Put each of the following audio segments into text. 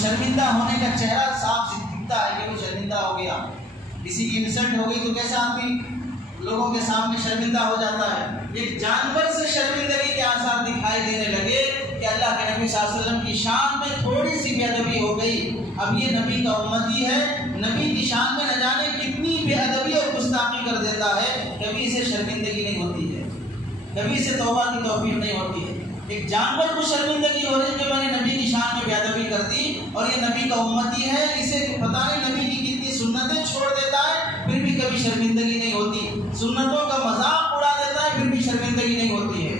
شرمندہ ہونے کا چہرہ صاف دکھتا ہے کہ وہ شرمندہ ہو گیا. کسی کی انسلٹ ہو گئی تو کیسا آدمی لوگوں کے سامنے شرمندہ ہو جاتا ہے. ایک جانور سے شرمندگی کے آثار دکھائی دینے لگے کہ اللہ کے نبی صلی اللہ علیہ وسلم کی شان میں تھوڑی سی بے ادبی ہو گئی. اب یہ نبی کا امتی ہے, نبی کی شان میں نہ جانے کتنی بے ادبی اور گستاخی کر دیتا ہے, کبھی اسے شرمندگی نہیں ہوتی ہے, کبھی اسے توبہ کی توفیق نہیں ہوتی ہے. ایک جانور کو شرمندگی ہو رہی ہے کہ میں نے نبی کی شان میں بے ادبی کر دی, اور یہ نبی کا امتی ہے, اسے پتہ نہیں نبی کی کتنی سنتیں چھوڑ دیتا ہے پھر بھی کبھی شرمندگی نہیں ہوتی, سنتوں کا مذاق اڑا دیتا ہے پھر بھی شرمندگی نہیں ہوتی ہے.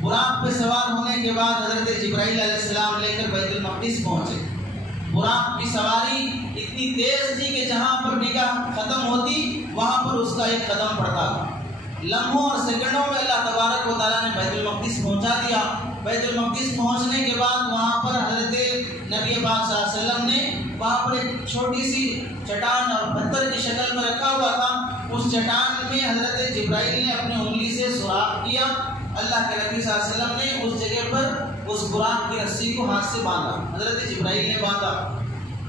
براق پہ سوار ہونے کے بعد حضرت جبرائیل علیہ السلام لے کر بیت المقدس پہنچے. براق کی سواری اتنی تیز تھی کہ جہاں پر نگاہ ختم ہوتی وہاں پر اس کا ایک قدم پڑتا تھا. لمحوں اور سیکنڈوں میں اللہ تبارک و تعالیٰ نے بیت المقدس پہنچا دیا. بیت المقدس پہنچنے کے بعد وہاں پر حضرت نبی پاک صلی اللہ علیہ وسلم نے وہاں پر ایک چھوٹی سی چٹان اور پتھر کی شکل میں رکھا ہوا تھا. اس چٹان میں حضرت جبرائیل نے اپنی انگلی سے سوراخ کیا. اللہ کے نبی صلی اللہ علیہ وسلم نے اس جگہ پر اس براق کی رسی کو ہاتھ سے باندھا. حضرت جبرائیل نے باندھا,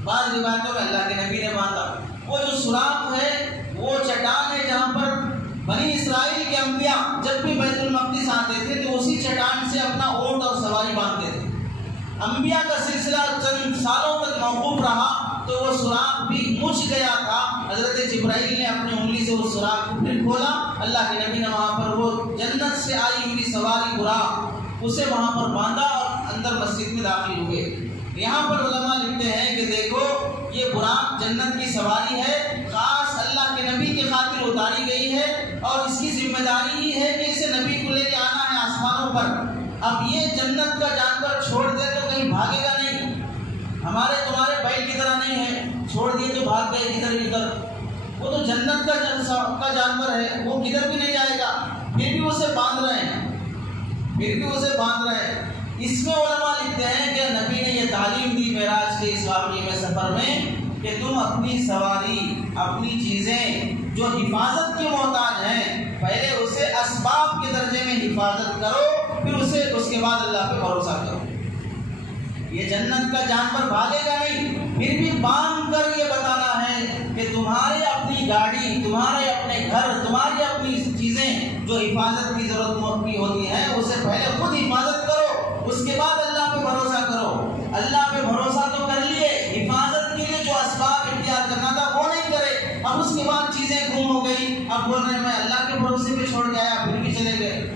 بعض روایتوں میں اللہ کے نبی نے باندھا. وہ جو سوراخ ہے وہ چٹان ہے جہاں پر بنی اسرائیل کے انبیاء جب بھی بیت المقدس آتے تھے تو اسی چٹان سے اپنا اونٹ اور سواری باندھتے تھے. انبیاء کا سلسلہ چند سالوں تک موقوف رہا تو وہ سوراخ بھی مچ گیا تھا. حضرت جبرائیل نے اپنی انگلی سے اس سوراخ کو پھر کھولا. اللہ کے نبی نے وہاں پر وہ جنت سے آئی ہوئی سواری براق اسے وہاں پر باندھا اور اندر مسجد میں داخل ہوئے. یہاں پر علماء لکھتے ہیں کہ دیکھو یہ براق جنت کی سواری ہے, خاص اللہ کے نبی کی خاطر اتاری گئی ہے, اور اس کی ذمہ داری ہی ہے کہ اسے نبی کو لے کے آنا ہے آسمانوں پر. اب یہ جنت کا جانور چھوڑ دے تو کہیں بھاگے گا نہیں, ہمارے تمہارے بیل کی طرح نہیں ہے, چھوڑ دیے تو بھاگ گئے کدھر ادھر. وہ تو جنت کا جانور ہے, وہ کدھر بھی نہیں جائے گا, پھر بھی اسے باندھ رہے ہیں, اس میں علماء لکھتے ہیں کہ نبی نے یہ تعلیم دی معراج کے اس واقعے میں سفر میں کہ تم اپنی سواری اپنی چیزیں جو حفاظت کے محتاج ہیں پہلے اسے اسباب کے درجے میں حفاظت کرو, پھر اس کے بعد اللہ پہ بھروسہ کرو. یہ جنت کا جانور بھاگے گا نہیں, پھر بھی باندھ کر یہ بتانا ہے کہ تمہارے اپنی گاڑی, تمہارے اپنے گھر, تمہاری اپنی چیزیں جو حفاظت کی ضرورت کی ہوتی ہیں اسے پہلے خود حفاظت کرو, اس کے بعد اللہ پہ بھروسہ کرو. اللہ پہ بھروسہ تو کر لیے, حفاظت کے لیے جو اسباب اختیار کرنا تھا وہ نہیں کرے. اب اس کے بعد چیزیں گم ہو گئی, اب بول رہے ہیں میں اللہ کے بھروسے پہ چھوڑ کے آیا پھر بھی چلے گئے.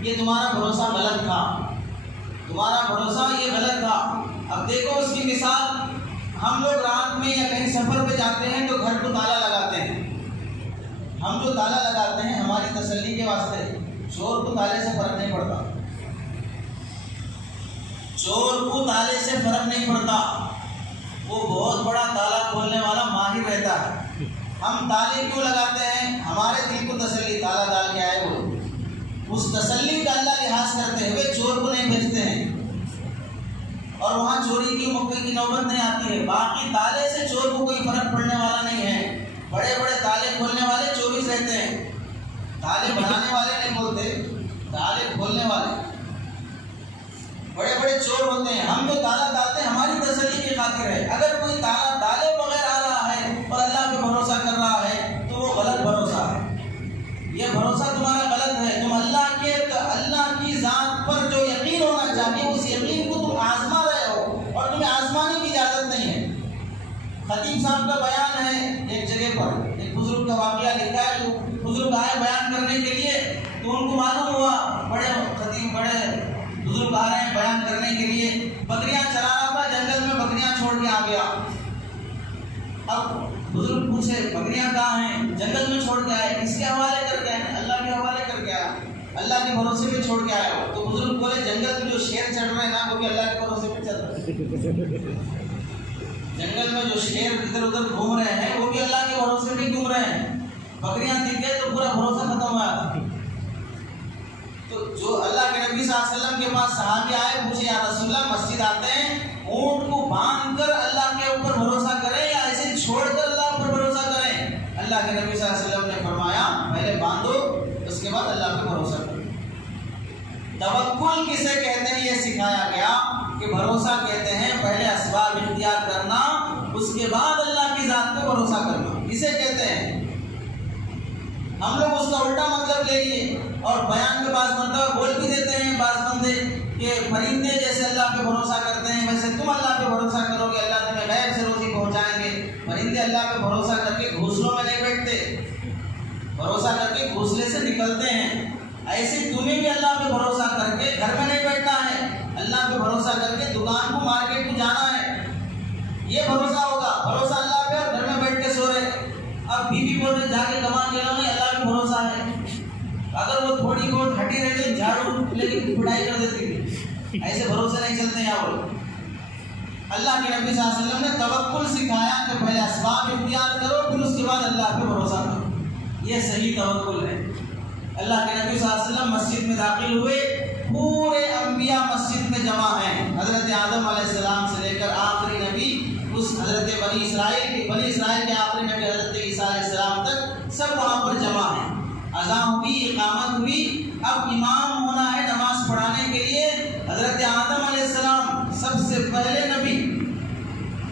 یہ تمہارا بھروسہ غلط تھا, تمہارا بھروسہ یہ غلط تھا. اب دیکھو اس کی مثال, ہم لوگ رات میں یا کہیں سفر پہ جاتے ہیں تو گھر کو تالا لگاتے ہیں. ہم جو تالا لگاتے ہیں ہماری تسلی کے واسطے, چور کو تالے سے فرق نہیں پڑتا, چور کو تالے سے فرق نہیں پڑتا, وہ بہت بڑا تالا کھولنے والا ماہر رہتا ہے. ہم تالے کیوں لگاتے ہیں؟ ہمارے دل کو تسلی, تالا ڈال کے آئے وہ, اس تسلی کا اللہ لحاظ کرتے ہوئے چور کو نہیں بھیجتے ہیں, اور وہاں چوری کی موقع کی نوبت نہیں آتی ہے. باقی تالے سے چور کو کوئی فرق پڑنے والا نہیں ہے. بڑے بڑے تالے کھولنے والے چوبیس رہتے ہیں, تالے بنانے والے نہیں بولتے, تالے کھولنے والے بڑے بڑے چور ہوتے ہیں. ہم جو تالا ڈالتے ہیں ہماری تسلی کی خاطر ہے. اگر کوئی تالا ڈالے بغیر آ رہا ہے اور اللہ پہ بھروسہ کر رہا ہے تو وہ غلط بھروسہ ہے. یہ بھروسہ تمہارا غلط ہے. تم اللہ کی ذات پر جو یقین ہونا چاہیے اس یقین کو تم آزما رہے ہو, اور تمہیں آزمانے کی اجازت نہیں ہے. خطیب صاحب کا بیان ہے ایک جگہ پر, ایک بزرگ کا واقعہ لکھا ہے. جو بزرگ آئے بیان کرنے کے لیے تو ان کو معلوم ہوا بڑے خطیب بڑے بزرگ آ رہے ہیں بیان کرنے کے لیے. بکریاں چرا رہا تھا, جنگل میں بکریاں چھوڑ کے آ گیا. اب بزرگ پوچھے بکریاں کہاں ہیں؟ جنگل میں چھوڑ کے آئے. کس کے حوالے کر کے آئے؟ اللہ کے حوالے کر کے آیا, اللہ کے بھروسے پہ چھوڑ کے آیا ہو. تو بزرگ بولے جنگل میں جو شیر چڑھ رہے ہیں نا وہ بھی اللہ کے بھروسے پہ چل رہے ہیں. جنگل میں جو شیر ادھر ادھر گھوم رہے ہیں وہ بھی اللہ کے بھروسے پہ گھوم رہے ہیں. بکریاں دکھ گئے تو پورا بھروسہ ختم ہوا. تو جو اللہ کے نبی صلی اللہ علیہ وسلم کے پاس صحابی آئے, پوچھے یا رسول اللہ مسجد آتے ہیں اونٹ کو باندھ کر اللہ کے اوپر بھروسہ کریں یا ایسے چھوڑ کر اللہ پر بھروسہ کریں؟ اللہ کے نبی صلی اللہ علیہ وسلم نے فرمایا پہلے باندھو اس کے بعد اللہ پہ بھروسہ کرو. توکل کسے کہتے ہیں یہ سکھایا گیا. کہ بھروسہ کہتے ہیں پہلے اسباب اختیار کرنا، اس کے بعد اللہ کی ذات پہ بھروسہ کرنا، اسے کہتے ہیں۔ ہم لوگ اس کا الٹا مطلب لے لیے اور بیان میں بعض مرتبہ بول بھی دیتے ہیں بعض بندے کہ پرندے جیسے اللہ پہ بھروسہ کرتے ہیں ویسے تم اللہ پہ بھروسہ کرو گے، اللہ تمہیں غیب سے روزی پہنچائیں گے۔ پرندے اللہ پہ بھروسہ کر کے گھونسلوں میں نہیں بیٹھتے، بھروسہ کر کے گھونسلے سے نکلتے ہیں۔ ایسے تمہیں بھی اللہ پہ بھروسہ کر کے گھر میں نہیں بیٹھنا ہے، اللہ پہ بھروسہ کر کے دکان کو مارکیٹ کو جانا ہے، یہ بھروسہ ہوگا۔ بھروسہ اللہ پہ اور گھر میں بیٹھ کے سو رہے، اب بیوی بول رہے جا کے کمان کے لاؤ، نہیں اللہ پہ بھروسہ ہے۔ اگر وہ تھوڑی بہت ہٹی رہے تو جھاڑو لے کے پڑھائی کر دیتی تھی، ایسے بھروسے نہیں چلتے ہیں۔ اور اللہ کے نبی صلی اللہ علیہ وسلم نے توکل سکھایا کہ پہلے اسباب اختیار کرو پھر اس کے بعد اللہ پہ بھروسہ کرو، یہ صحیح توکل ہے۔ اللہ کے نبی صلی اللہ علیہ وسلم مسجد میں داخل ہوئے، پورے انبیاء مسجد میں جمع ہیں، حضرت آدم علیہ السلام سے لے کر آخری نبی اس حضرت بنی اسرائیل کے آخری نبی حضرت عیسیٰ علیہ السلام تک سب وہاں پر جمع ہیں۔ اذان ہوئی، اقامت ہوئی، اب امام ہونا ہے نماز پڑھانے کے لیے۔ حضرت آدم علیہ السلام سب سے پہلے نبی،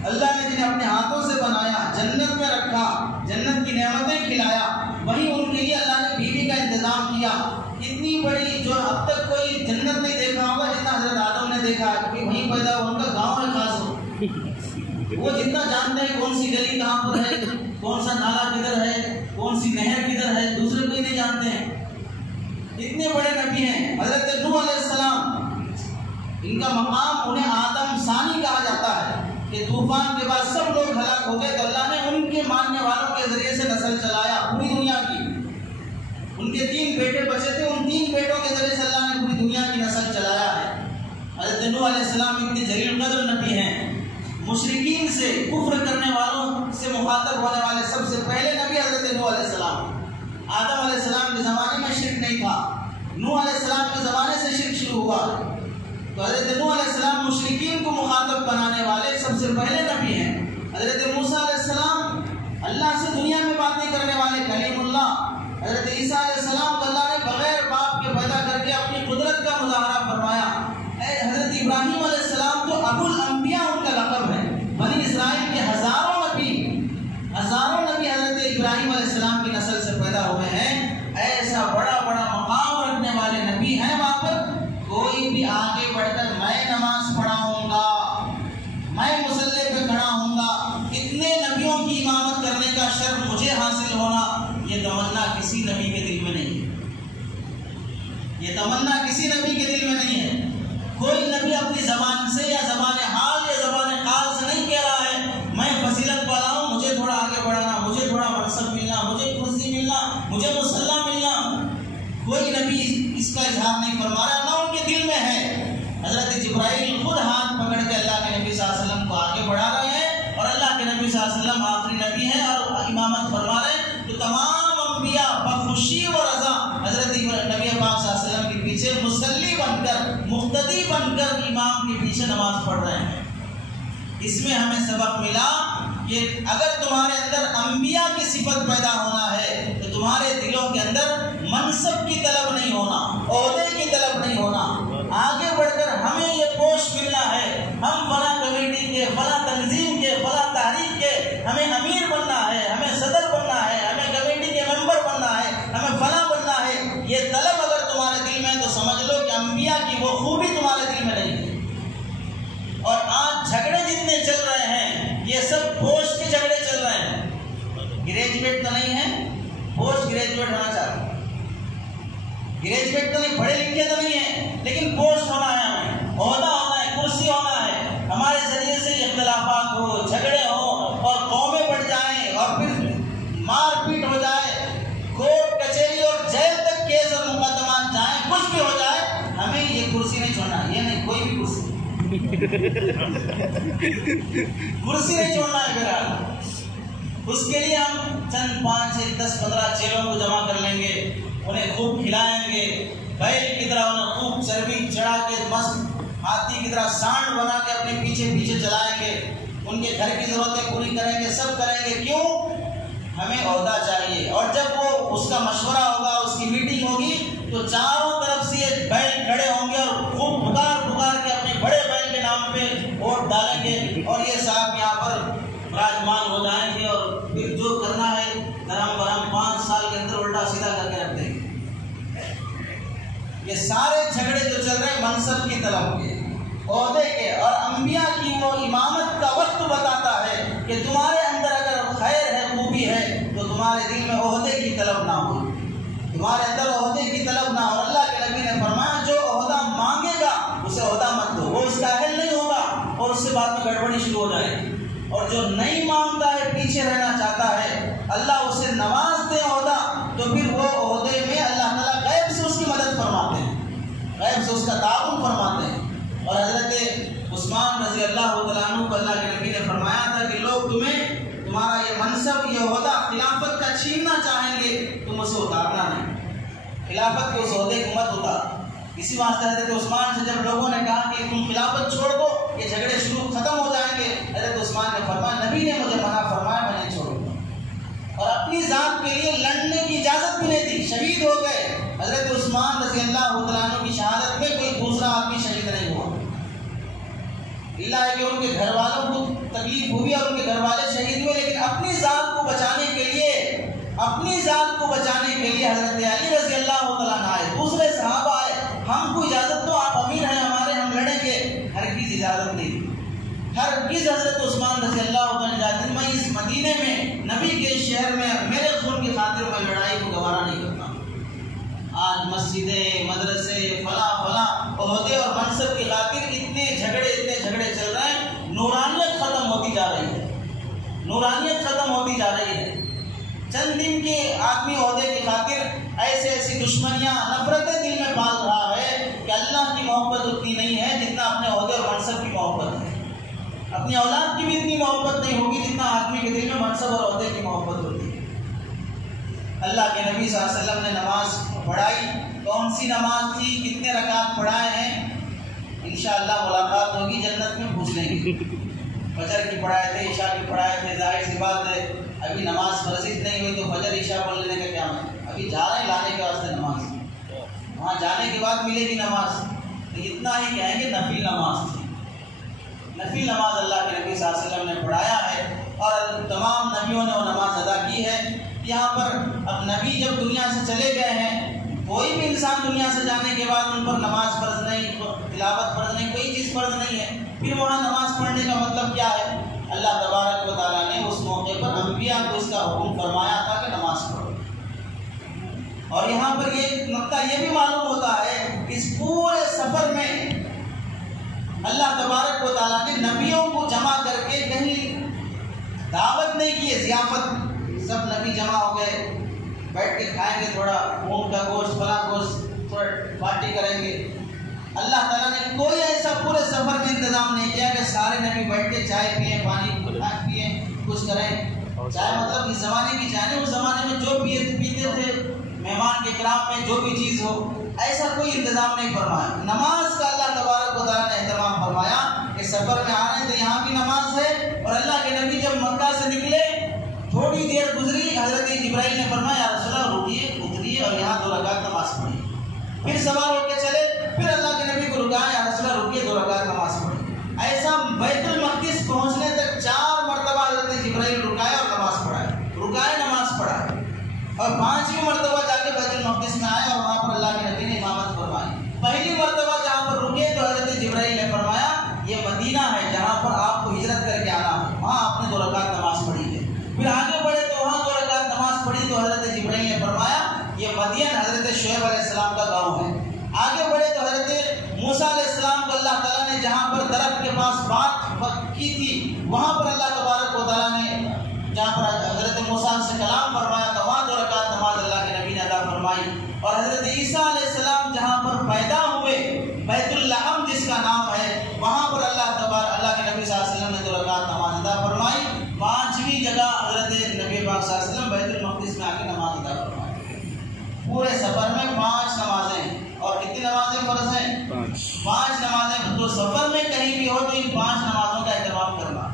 اللہ نے جنہیں اپنے ہاتھوں سے بنایا، جنت میں رکھا، جنت کی نعمتیں کھلایا، وہیں ان کے لیے اللہ نے بیوی کا انتظام کیا۔ اتنی بڑی جو اب تک کوئی جنت نہیں دیکھا ہوگا جتنا حضرت آدم نے دیکھا، کیونکہ وہیں پیدا ہوا، ان کا گاؤں ہے خاص ہو، وہ جتنا جانتے ہیں کون سی گلی کہاں پر ہے، کون سا نالا کدھر ہے، کون سی نہر کدھر ہے، دوسرے کوئی نہیں جانتے ہیں۔ اتنے بڑے نبی ہیں۔ حضرت نوح علیہ السلام، ان کا مقام انہیں آدم ثانی کہا جاتا ہے کہ طوفان کے بعد سب لوگ ہلاک ہو گئے تو اللہ نے ان کے ماننے والوں کے ذریعے سے نسل چلایا پوری دنیا کی۔ ان کے 3 بیٹے بچے تھے، ان 3 بیٹوں کے ذریعے سے اللہ نے پوری دنیا کی نسل چلایا ہے۔ حضرت نوح علیہ السلام اتنے جلیل قدر نبی ہیں، مشرکین سے، کفر کرنے والوں سے مخاطب ہونے والے سب سے پہلے نبی حضرت نوح علیہ السلام۔ آدم علیہ السلام کے زمانے میں شرک نہیں تھا، نوح علیہ السلام کے زمانے سے شرک شروع ہوا، تو حضرت نوح علیہ السلام مشرکین کو مخاطب بنانے والے سب سے پہلے نبی ہیں۔ حضرت موسیٰ علیہ السلام اللہ سے دنیا میں باتیں کرنے والے کلیم اللہ۔ حضرت عیسیٰ علیہ السلام کو اللہ نے بغیر باپ کے پیدا کر کے اپنی قدرت کا مظاہرہ فرمایا۔ حضرت ابراہیم علیہ السلام تو ابو الانبیاء ان کا لقب ہے، بنی اسرائیل کے ہزاروں نبی حضرت ابراہیم علیہ السلام کی نسل سے پیدا ہوئے ہیں۔ ایسا بڑا بڑا مقام رکھنے والے نبی ہیں وہاں پر، کوئی بھی آگے بڑھ کر میں نماز پڑھاؤں گا، میں مصلی پہ کھڑا ہوں گا، اتنے نبیوں کی امامت کرنے کا شرف مجھے حاصل ہونا، یہ تمنا کسی نبی کے دل میں نہیں ہے، یہ تمنا کسی نبی کے دل میں نہیں ہے۔ کوئی نبی اپنی زبان سے یا زبان حال یا زبان قال سے نہیں کہہ رہا ہے میں فضیلت والا ہوں، مجھے تھوڑا آگے بڑھانا، مجھے تھوڑا منصب ملنا، مجھے کرسی ملنا، مجھے مصلی ملنا، کوئی نبی اس کا اظہار نہیں فرما رہا، نہ ان کے دل میں ہے۔ حضرت جبرائیل خود ہاتھ پکڑ کے اللہ کے نبی صلی اللہ علیہ وسلم کو آگے بڑھا رہے ہیں، اور اللہ کے نبی صلی اللہ علیہ وسلم آخری نبی ہیں اور امامت فرما رہے ہیں، تو تمام انبیاء بخوشی و رضا حضرت نبی پاک صلی اللہ علیہ وسلم کے پیچھے مصلی بن کر، مقتدی بن کر امام کے پیچھے نماز پڑھ رہے ہیں۔ اس میں ہمیں سبق ملا کہ اگر تمہارے اندر انبیاء کی صفت پیدا ہونا ہے تو تمہارے دلوں کے اندر منصب کی طلب نہیں ہونا، عہدے کی طلب نہیں ہونا، آگے بڑھ کر ہمیں یہ پوسٹ ملنا ہے، ہم فلاں کمیٹی کے، فلاں تنظیم کے، فلاں تحریک کے، ہمیں امیر بننا ہے، ہمیں صدر بننا ہے، ہمیں کمیٹی کے ممبر بننا ہے، ہمیں فلاں بننا ہے، یہ طلب اگر تمہارے دل میں ہے تو سمجھ لو کہ انبیاء کی وہ خوبی تمہارے دل میں نہیں ہے۔ اور آج جھگڑے جتنے چل رہے ہیں یہ سب پوسٹ کے جھگڑے چل رہے ہیں، گریجویٹ تو نہیں ہے، پوسٹ گریجویٹ ہونا چاہتے ہیں، گریجویٹ تو نہیں، پڑھے لکھے تو نہیں ہیں، لیکن پوسٹ ہونا ہے، ہمیں عہدہ ہونا ہے، کرسی ہونا ہے، ہمارے ذریعے سے اختلافات ہو، جھگڑے ہوں اور قومیں بڑھ جائیں اور پھر مار پیٹ ہو جائے، کورٹ کچہری اور جیل تک کیس اور مقدمات جائیں، کچھ بھی ہو جائے، ہمیں یہ کرسی نہیں چھوڑنا، یہ نہیں، کوئی بھی کرسی کرسی نہیں چھوڑنا ہے میرا۔ اس کے لیے ہم چند 5 سے 10 15 چیلوں کو جمع کر لیں گے، انہیں خوب کھلائیں گے، بیل کی طرح انہیں خوب چربی چڑھا کے مست ہاتھی کی طرح سانڈ بنا کے اپنے پیچھے پیچھے چلائیں گے، ان کے گھر کی ضرورتیں پوری کریں گے، سب کریں گے۔ کیوں؟ ہمیں عہدہ چاہیے، اور جب وہ اس کا مشورہ ہوگا، اس کی میٹنگ ہوگی تو چاروں طرف سے یہ بیل کھڑے ہوں گے اور خوب پکار پکار کے اپنے بڑے بیل کے نام گے اور یہ صاحب یہاں پر براجمان ہو جائیں گے اور پھر جو کرنا ہے دھرم برہم 5 سال کے اندر الٹا سیدھا کر کے رکھ دیں گے۔ یہ سارے جھگڑے جو چل رہے ہیں منصب کی طلب کے، عہدے کے، اور انبیاء کی وہ امامت کا وقت بتاتا ہے کہ تمہارے اندر اگر خیر ہے، خوبی ہے، تو تمہارے دل میں عہدے کی طلب نہ ہو، تمہارے اندر عہدے کی طلب نہ ہو۔ اللہ کے نبی نے فرمایا جو عہدہ مانگے گا اسے عہدہ مت دو، وہ اس کا اہل نہیں ہوگا اور اس سے بعد میں گڑبڑی شروع ہو جائے گی۔ اور جو نہیں مانگتا ہے، پیچھے رہنا چاہتا ہے، اللہ اسے نواز دے عہدہ، تو پھر وہ عہدے میں اللہ تعالیٰ غیب سے اس کی مدد فرماتے ہیں، غیب سے اس کا تعاون فرماتے ہیں۔ اور حضرت عثمان رضی اللہ تعالیٰ عنہ کو اللہ کے نبی نے فرمایا تھا کہ لوگ تمہارا یہ منصب، یہ عہدہ خلافت کا چھیننا چاہیں گے، تم اسے اتارنا نہیں، خلافت کے اس عہدے کو مت اتار۔ اسی واسطے حضرت عثمان سے جب لوگوں نے کہا کہ تم خلافت چھوڑ دو، یہ جھگڑے شروع ختم ہو جائیں گے، حضرت عثمان نے فرمایا نبی نے مجھے منع فرمایا، میں نہیں چھوڑوں گا، اور اپنی ذات کے لیے لڑنے کی اجازت بھی نہیں دی، شہید ہو گئے۔ حضرت عثمان رضی اللہ تعالیٰ عنہ کی شہادت میں کوئی دوسرا آدمی شہید نہیں ہوا، اللہ ہے کہ ان کے گھر والوں کو تکلیف ہوئی اور ان کے گھر والے شہید ہوئے، لیکن اپنی ذات کو بچانے کے لیے حضرت علی رضی اللہ تعالیٰ عنہ آئے، دوسرے صحابہ آئے، ہم کو اجازت دو، آپ امیر ہیں ہمارے، ہم لڑیں گے، ہرگز اجازت نہیں دی، ہرگز حضرت عثمان رضی اللہ تعالیٰ عنہ اجازت، میں اس مدینے میں نبی کے شہر میں میرے خون کی خاطر میں لڑائی کو گوارا نہیں کرتا۔ آج مسجدیں، مدرسے، فلاں عہدے اور منصب کی خاطر اتنے جھگڑے چل رہے ہیں، نورانیت ختم ہوتی جا رہی ہے، نورانیت ختم ہوتی جا رہی ہے۔ چند دن کے آدمی عہدے کی خاطر ایسی دشمنیاں، نفرتیں دل میں پال رہا ہے کہ اللہ کی محبت اتنی نہیں ہے جتنا اپنے عہدے اور منصب کی محبت ہے، اپنی اولاد کی بھی اتنی محبت نہیں ہوگی جتنا آدمی کے دل میں منصب اور عہدے کی محبت ہوتی ہے۔ اللہ کے نبی صلی اللہ علیہ وسلم نے نماز پڑھائی، کون سی نماز تھی، کتنے رکعت پڑھائے ہیں، انشاءاللہ ملاقات ہوگی جنت میں، پوچھ لیں گے۔ فجر کی پڑھائے تھے، عشاء کی پڑھائے تھے، ظاہر سی بات ہے ابھی نماز فرض نہیں ہوئی تو فجر عشاء پڑھ لینے کا کیا مطلب، ابھی جا رہے ہیں لانے کے واسطے نماز، وہاں جانے کے بعد ملے گی نماز، تو اتنا ہی کہیں گے نفل نماز تھی، نفل نماز اللہ کے نبی صلی اللہ علیہ وسلم نے پڑھایا ہے، اور تمام نبیوں نے وہ نماز ادا کی ہے۔ یہاں پر اب نبی جب دنیا سے چلے گئے ہیں، کوئی بھی انسان دنیا سے جانے کے بعد ان پر نماز فرض نہیں، تلاوت فرض نہیں، کوئی چیز فرض نہیں ہے، پھر وہاں نماز پڑھنے کا مطلب کیا ہے؟ اللہ تبارک و تعالیٰ نے اس موقع پر انبیاء کو اس کا حکم فرمایا تھا کہ نماز پڑھو، اور یہاں پر یہ نقطہ یہ بھی معلوم ہوتا ہے کہ اس پورے سفر میں اللہ تبارک و تعالیٰ نے نبیوں کو جمع کر کے کہیں دعوت نہیں کی ہے، ضیافت، سب نبی جمع ہو گئے، بیٹھ کے کھائیں گے، تھوڑا اونٹ کا گوشت، فلاں گوشت، تھوڑا پارٹی کریں گے۔ اللہ تعالیٰ نے کوئی ایسا پورے سفر میں انتظام نہیں کیا کہ سارے نبی بیٹھ کے چائے پئیں، پانی پئیں، کچھ کریں۔ چائے مطلب اس زمانے کی چائے، اس زمانے میں جو پیتے تھے مہمان کے کرام میں جو بھی چیز ہو، ایسا کوئی انتظام نہیں فرمایا۔ نماز کا اللہ تبارک و تعالیٰ نے اہتمام فرمایا کہ سفر میں آ رہے ہیں تو یہاں بھی نماز ہے، اور اللہ کے نبی جب مکہ سے نکلے تھوڑی دیر گزری، حضرت جبرائیل نے فرمایا یا رسول اللہ رکیے، اتریے اور یہاں 2 رکعت نماز پڑھیے، پھر سوار ہو کے چلے، پھر اللہ کے نبی کو رکایا یا رسول اللہ رکیے، 2 رکعت نماز پڑھیے۔ ایسا بیت المقدس پہنچنے تک 4 مرتبہ حضرت جبرائیل رکایا اور نماز پڑھائے، رکائے نماز پڑھائے، اور 5ویں مرتبہ جا کے بیت المقدس میں آئے اور وہاں پر اللہ کے نبی نے امامت فرمائی۔ پہلی مرتبہ جہاں پر رکے تو حضرت جبرائیل نے فرمایا یہ مدینہ ہے جہاں پر آپ کو ہجرت کر کے آنا ہے، وہاں آپ نے 2 رکعت نماز پڑھی ہے۔ پھر آگے بڑھے تو وہاں 2 رکعت نماز پڑھی تو حضرت جبرائیل نے فرمایا یہ مدین حضرت شعیب علیہ السلام کا گاؤں ہے۔ آگے بڑھے تو حضرت موسیٰ علیہ السلام کو اللہ تعالیٰ نے جہاں پر درخت کے پاس بات کی تھی، وہاں پر اللہ تبارک و تعالیٰ نے جہاں پر حضرت موسیٰ سے کلام فرمایا تھا، وہاں 2 رکعت نماز اللہ کے نبی نے ادا فرمائی۔ اور حضرت عیسیٰ علیہ السلام جہاں پر پیدا ہوئے، بیت اللحم جس کا نام ہے، وہاں پر اللہ کے نبی صلی اللہ علیہ وسلم نے 2 رکعت نماز ادا فرمائی۔ 5ویں جگہ حضرت نبی پاک صلی اللہ علیہ وسلم بیت المقدس میں آ کے نماز ادا فرمائی۔ پورے سفر میں 5 نمازیں، اور کتنی نمازیں فرض ہیں؟ 5 نمازیں۔ تو سفر میں کہیں بھی ہو تو ان 5 نمازوں کا اہتمام کرنا۔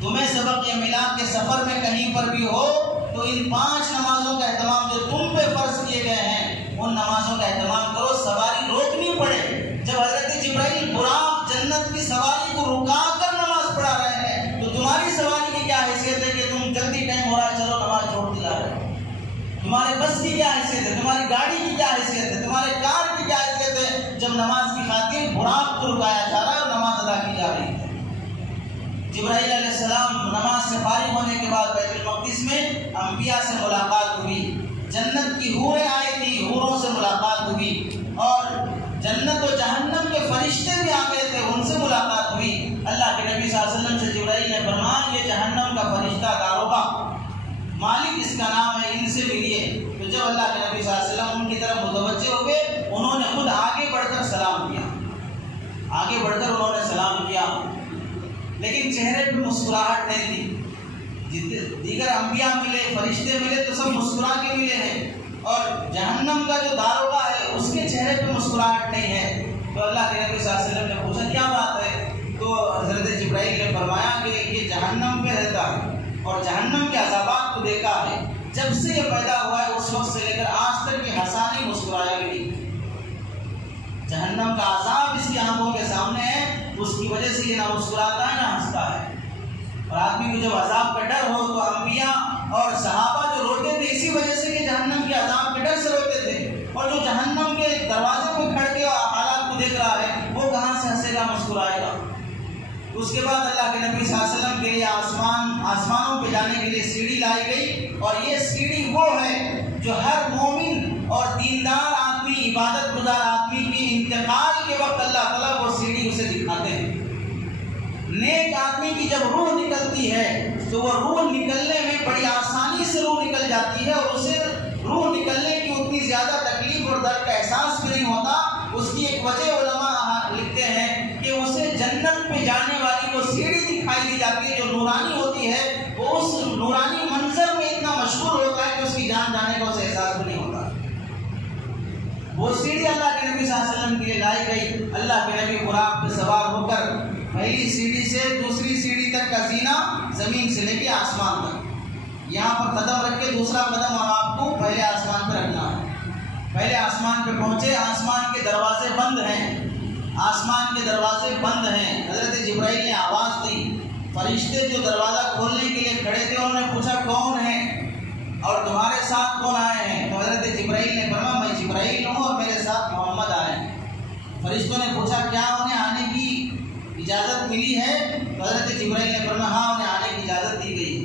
تمہیں سبق یہ ملا کہ سفر میں کہیں پر بھی ہو تو ان 5 نمازوں کا اہتمام جو تم پہ فرض کیے گئے ہیں ان نمازوں کا اہتمام کرو، سواری روکنی پڑے۔ جب حضرت جبرائیل براق جنت کی سواری کو رکا کر نماز پڑھا رہے ہیں تو تمہاری سواری کی کیا حیثیت ہے کہ تم جلدی ٹائم ہو رہا ہے چلو نماز چھوڑ دلا رہے ہو؟ تمہارے بس کی کیا حیثیت ہے؟ تمہاری گاڑی کی کیا حیثیت ہے؟ تمہارے کار کی کیا حیثیت ہے جب نماز کی خاطر براق کو رکایا جا رہا ہے اور نماز ادا کی جا رہی ہے؟ جبرائیل علیہ السلام نماز سے فارغ ہونے کے بعد بیت المقدس میں انبیاء سے ملاقات ہوئی، جنت کی حوریں آئی تھی، حوروں سے ملاقات ہوئی، اور جنت و جہنم کے فرشتے بھی آ گئے تھے، ان سے ملاقات ہوئی۔ اللہ کے نبی صلی اللہ علیہ وسلم سے جبرائیل نے فرمایا یہ جہنم کا فرشتہ داروغہ مالک اس کا نام ہے، ان سے ملیے۔ تو جب اللہ کے نبی صلی اللہ علیہ وسلم ان کی طرف متوجہ ہو گئے، انہوں نے خود آگے بڑھ کر سلام کیا، آگے بڑھ کر انہوں نے سلام کیا، لیکن چہرے پہ مسکراہٹ نہیں تھی۔ دیگر انبیاء ملے، فرشتے ملے تو سب مسکرا کے ملے ہیں، اور جہنم کا جو داروغہ ہے اس کے چہرے پہ مسکراہٹ نہیں ہے۔ تو اللہ کے نبی صلی اللہ علیہ وسلم نے پوچھا کیا بات ہے؟ تو حضرت جبرائیل نے فرمایا کہ یہ جہنم پہ رہتا ہے اور جہنم کے عذابات کو دیکھا ہے، جب سے یہ پیدا ہوا ہے اس وقت سے لے کر آج تک یہ ہنسا نہیں، مسکرایا بھی۔ جہنم کا عذاب اس کی آنکھوں کے سامنے ہے، اس کی وجہ سے یہ نہ مسکراتا ہے نہ ہنستا ہے۔ اور آدمی کو جب عذاب کا ڈر ہو تو انبیاء اور صحابہ جو روتے تھے اسی وجہ سے کہ جہنم کے عذاب کے ڈر سے روتے تھے، اور جو جہنم کے دروازے پہ کھڑ کے حالات کو دیکھ رہا ہے وہ کہاں سے ہنسے گا، مسکرائے گا؟ اس کے بعد اللہ کے نبی صلی اللہ علیہ وسلم کے لیے آسمانوں پہ جانے کے لیے سیڑھی لائی گئی، اور یہ سیڑھی وہ ہے جو ہر مومن اور دیندار آدمی، عبادت گزار آدمی کی انتقال کے وقت اللہ تعالیٰ وہ سیڑھی اسے دکھاتے ہیں۔ نیک آدمی کی جب روح نکلتی ہے تو وہ روح نکلنے میں بڑی آسانی سے روح نکل جاتی ہے، اور اسے روح نکلنے کی اتنی زیادہ تکلیف اور درد کا احساس بھی نہیں ہوتا۔ اس کی ایک وجہ علماء لکھتے ہیں کہ اسے جنت پہ جانے والی وہ سیڑھی دکھائی دی جاتی ہے جو نورانی ہوتی ہے، وہ اس نورانی منظر میں اتنا مشہور ہوتا ہے کہ اس کی جان جانے کا اسے احساس بھی نہیں ہوتا۔ وہ سیڑھی اللہ کے نبی صلی اللہ علیہ وسلم کے لیے لائی گئی۔ اللہ کے نبی براق پہ سوار ہو کر پہلی سیڑھی سے دوسری سیڑھی تک کا زینہ زمین سے لے کے آسمان تک، یہاں پر قدم رکھ کے دوسرا قدم آپ کو پہلے آسمان پہ رکھنا ہے۔ پہلے آسمان پہ پہنچے، آسمان کے دروازے بند ہیں، آسمان کے دروازے بند ہیں۔ حضرت جبرائیل نے آواز دی، فرشتے جو دروازہ کھولنے کے لیے کھڑے تھے انہوں نے پوچھا کون ہے اور تمہارے ساتھ کون آئے ہیں؟ تو حضرت جبرائیل نے فرمایا میں جبرائیل ہوں اور میرے ساتھ محمد آئے ہیں۔ فرشتوں نے پوچھا کیا انہیں آنے کی اجازت ملی ہے؟ تو حضرت جبرائیل نے فرمایا ہاں انہیں آنے کی اجازت دی گئی۔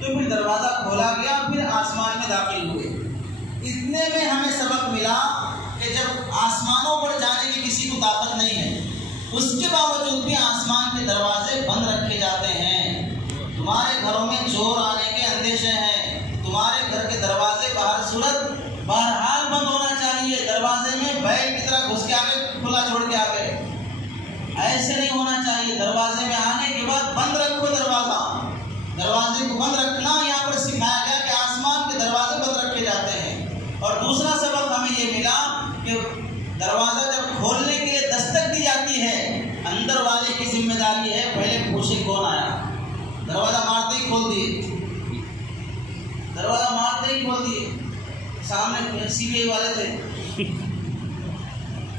تو پھر دروازہ کھولا گیا، پھر آسمان میں داخل ہوئے۔ اتنے میں ہمیں سبق ملا کہ جب آسمانوں پر جانے کی کسی کو طاقت نہیں ہے، اس کے باوجود بھی آسمان کے دروازے بند رکھے جاتے ہیں۔ تمہارے گھروں میں چور آنے کے اندیشے ہیں، تمہارے گھر کے دروازے باہر صورت بہرحال بند ہونا چاہیے، دروازے میں بیل کی طرح گھس کے آگے کھلا چھوڑ کے آگے ایسے نہیں ہونا چاہیے۔ دروازے میں آنے کے بعد بند رکھو دروازہ، دروازے کو بند رکھنا یہاں پر سکھایا گیا کہ آسمان کے دروازے بند رکھے جاتے ہیں۔ اور دوسرا سبق ہمیں یہ ملا کہ دروازہ جب کھولنے کے لیے دستک دی جاتی ہے، اندر والے کی ذمہ داری ہے پہلے پوچھے کون آیا۔ دروازہ مارتے ہی کھول دیے، دروازہ مارتے ہی کھول دیے۔ سامنے سی بی آئی والے تھے،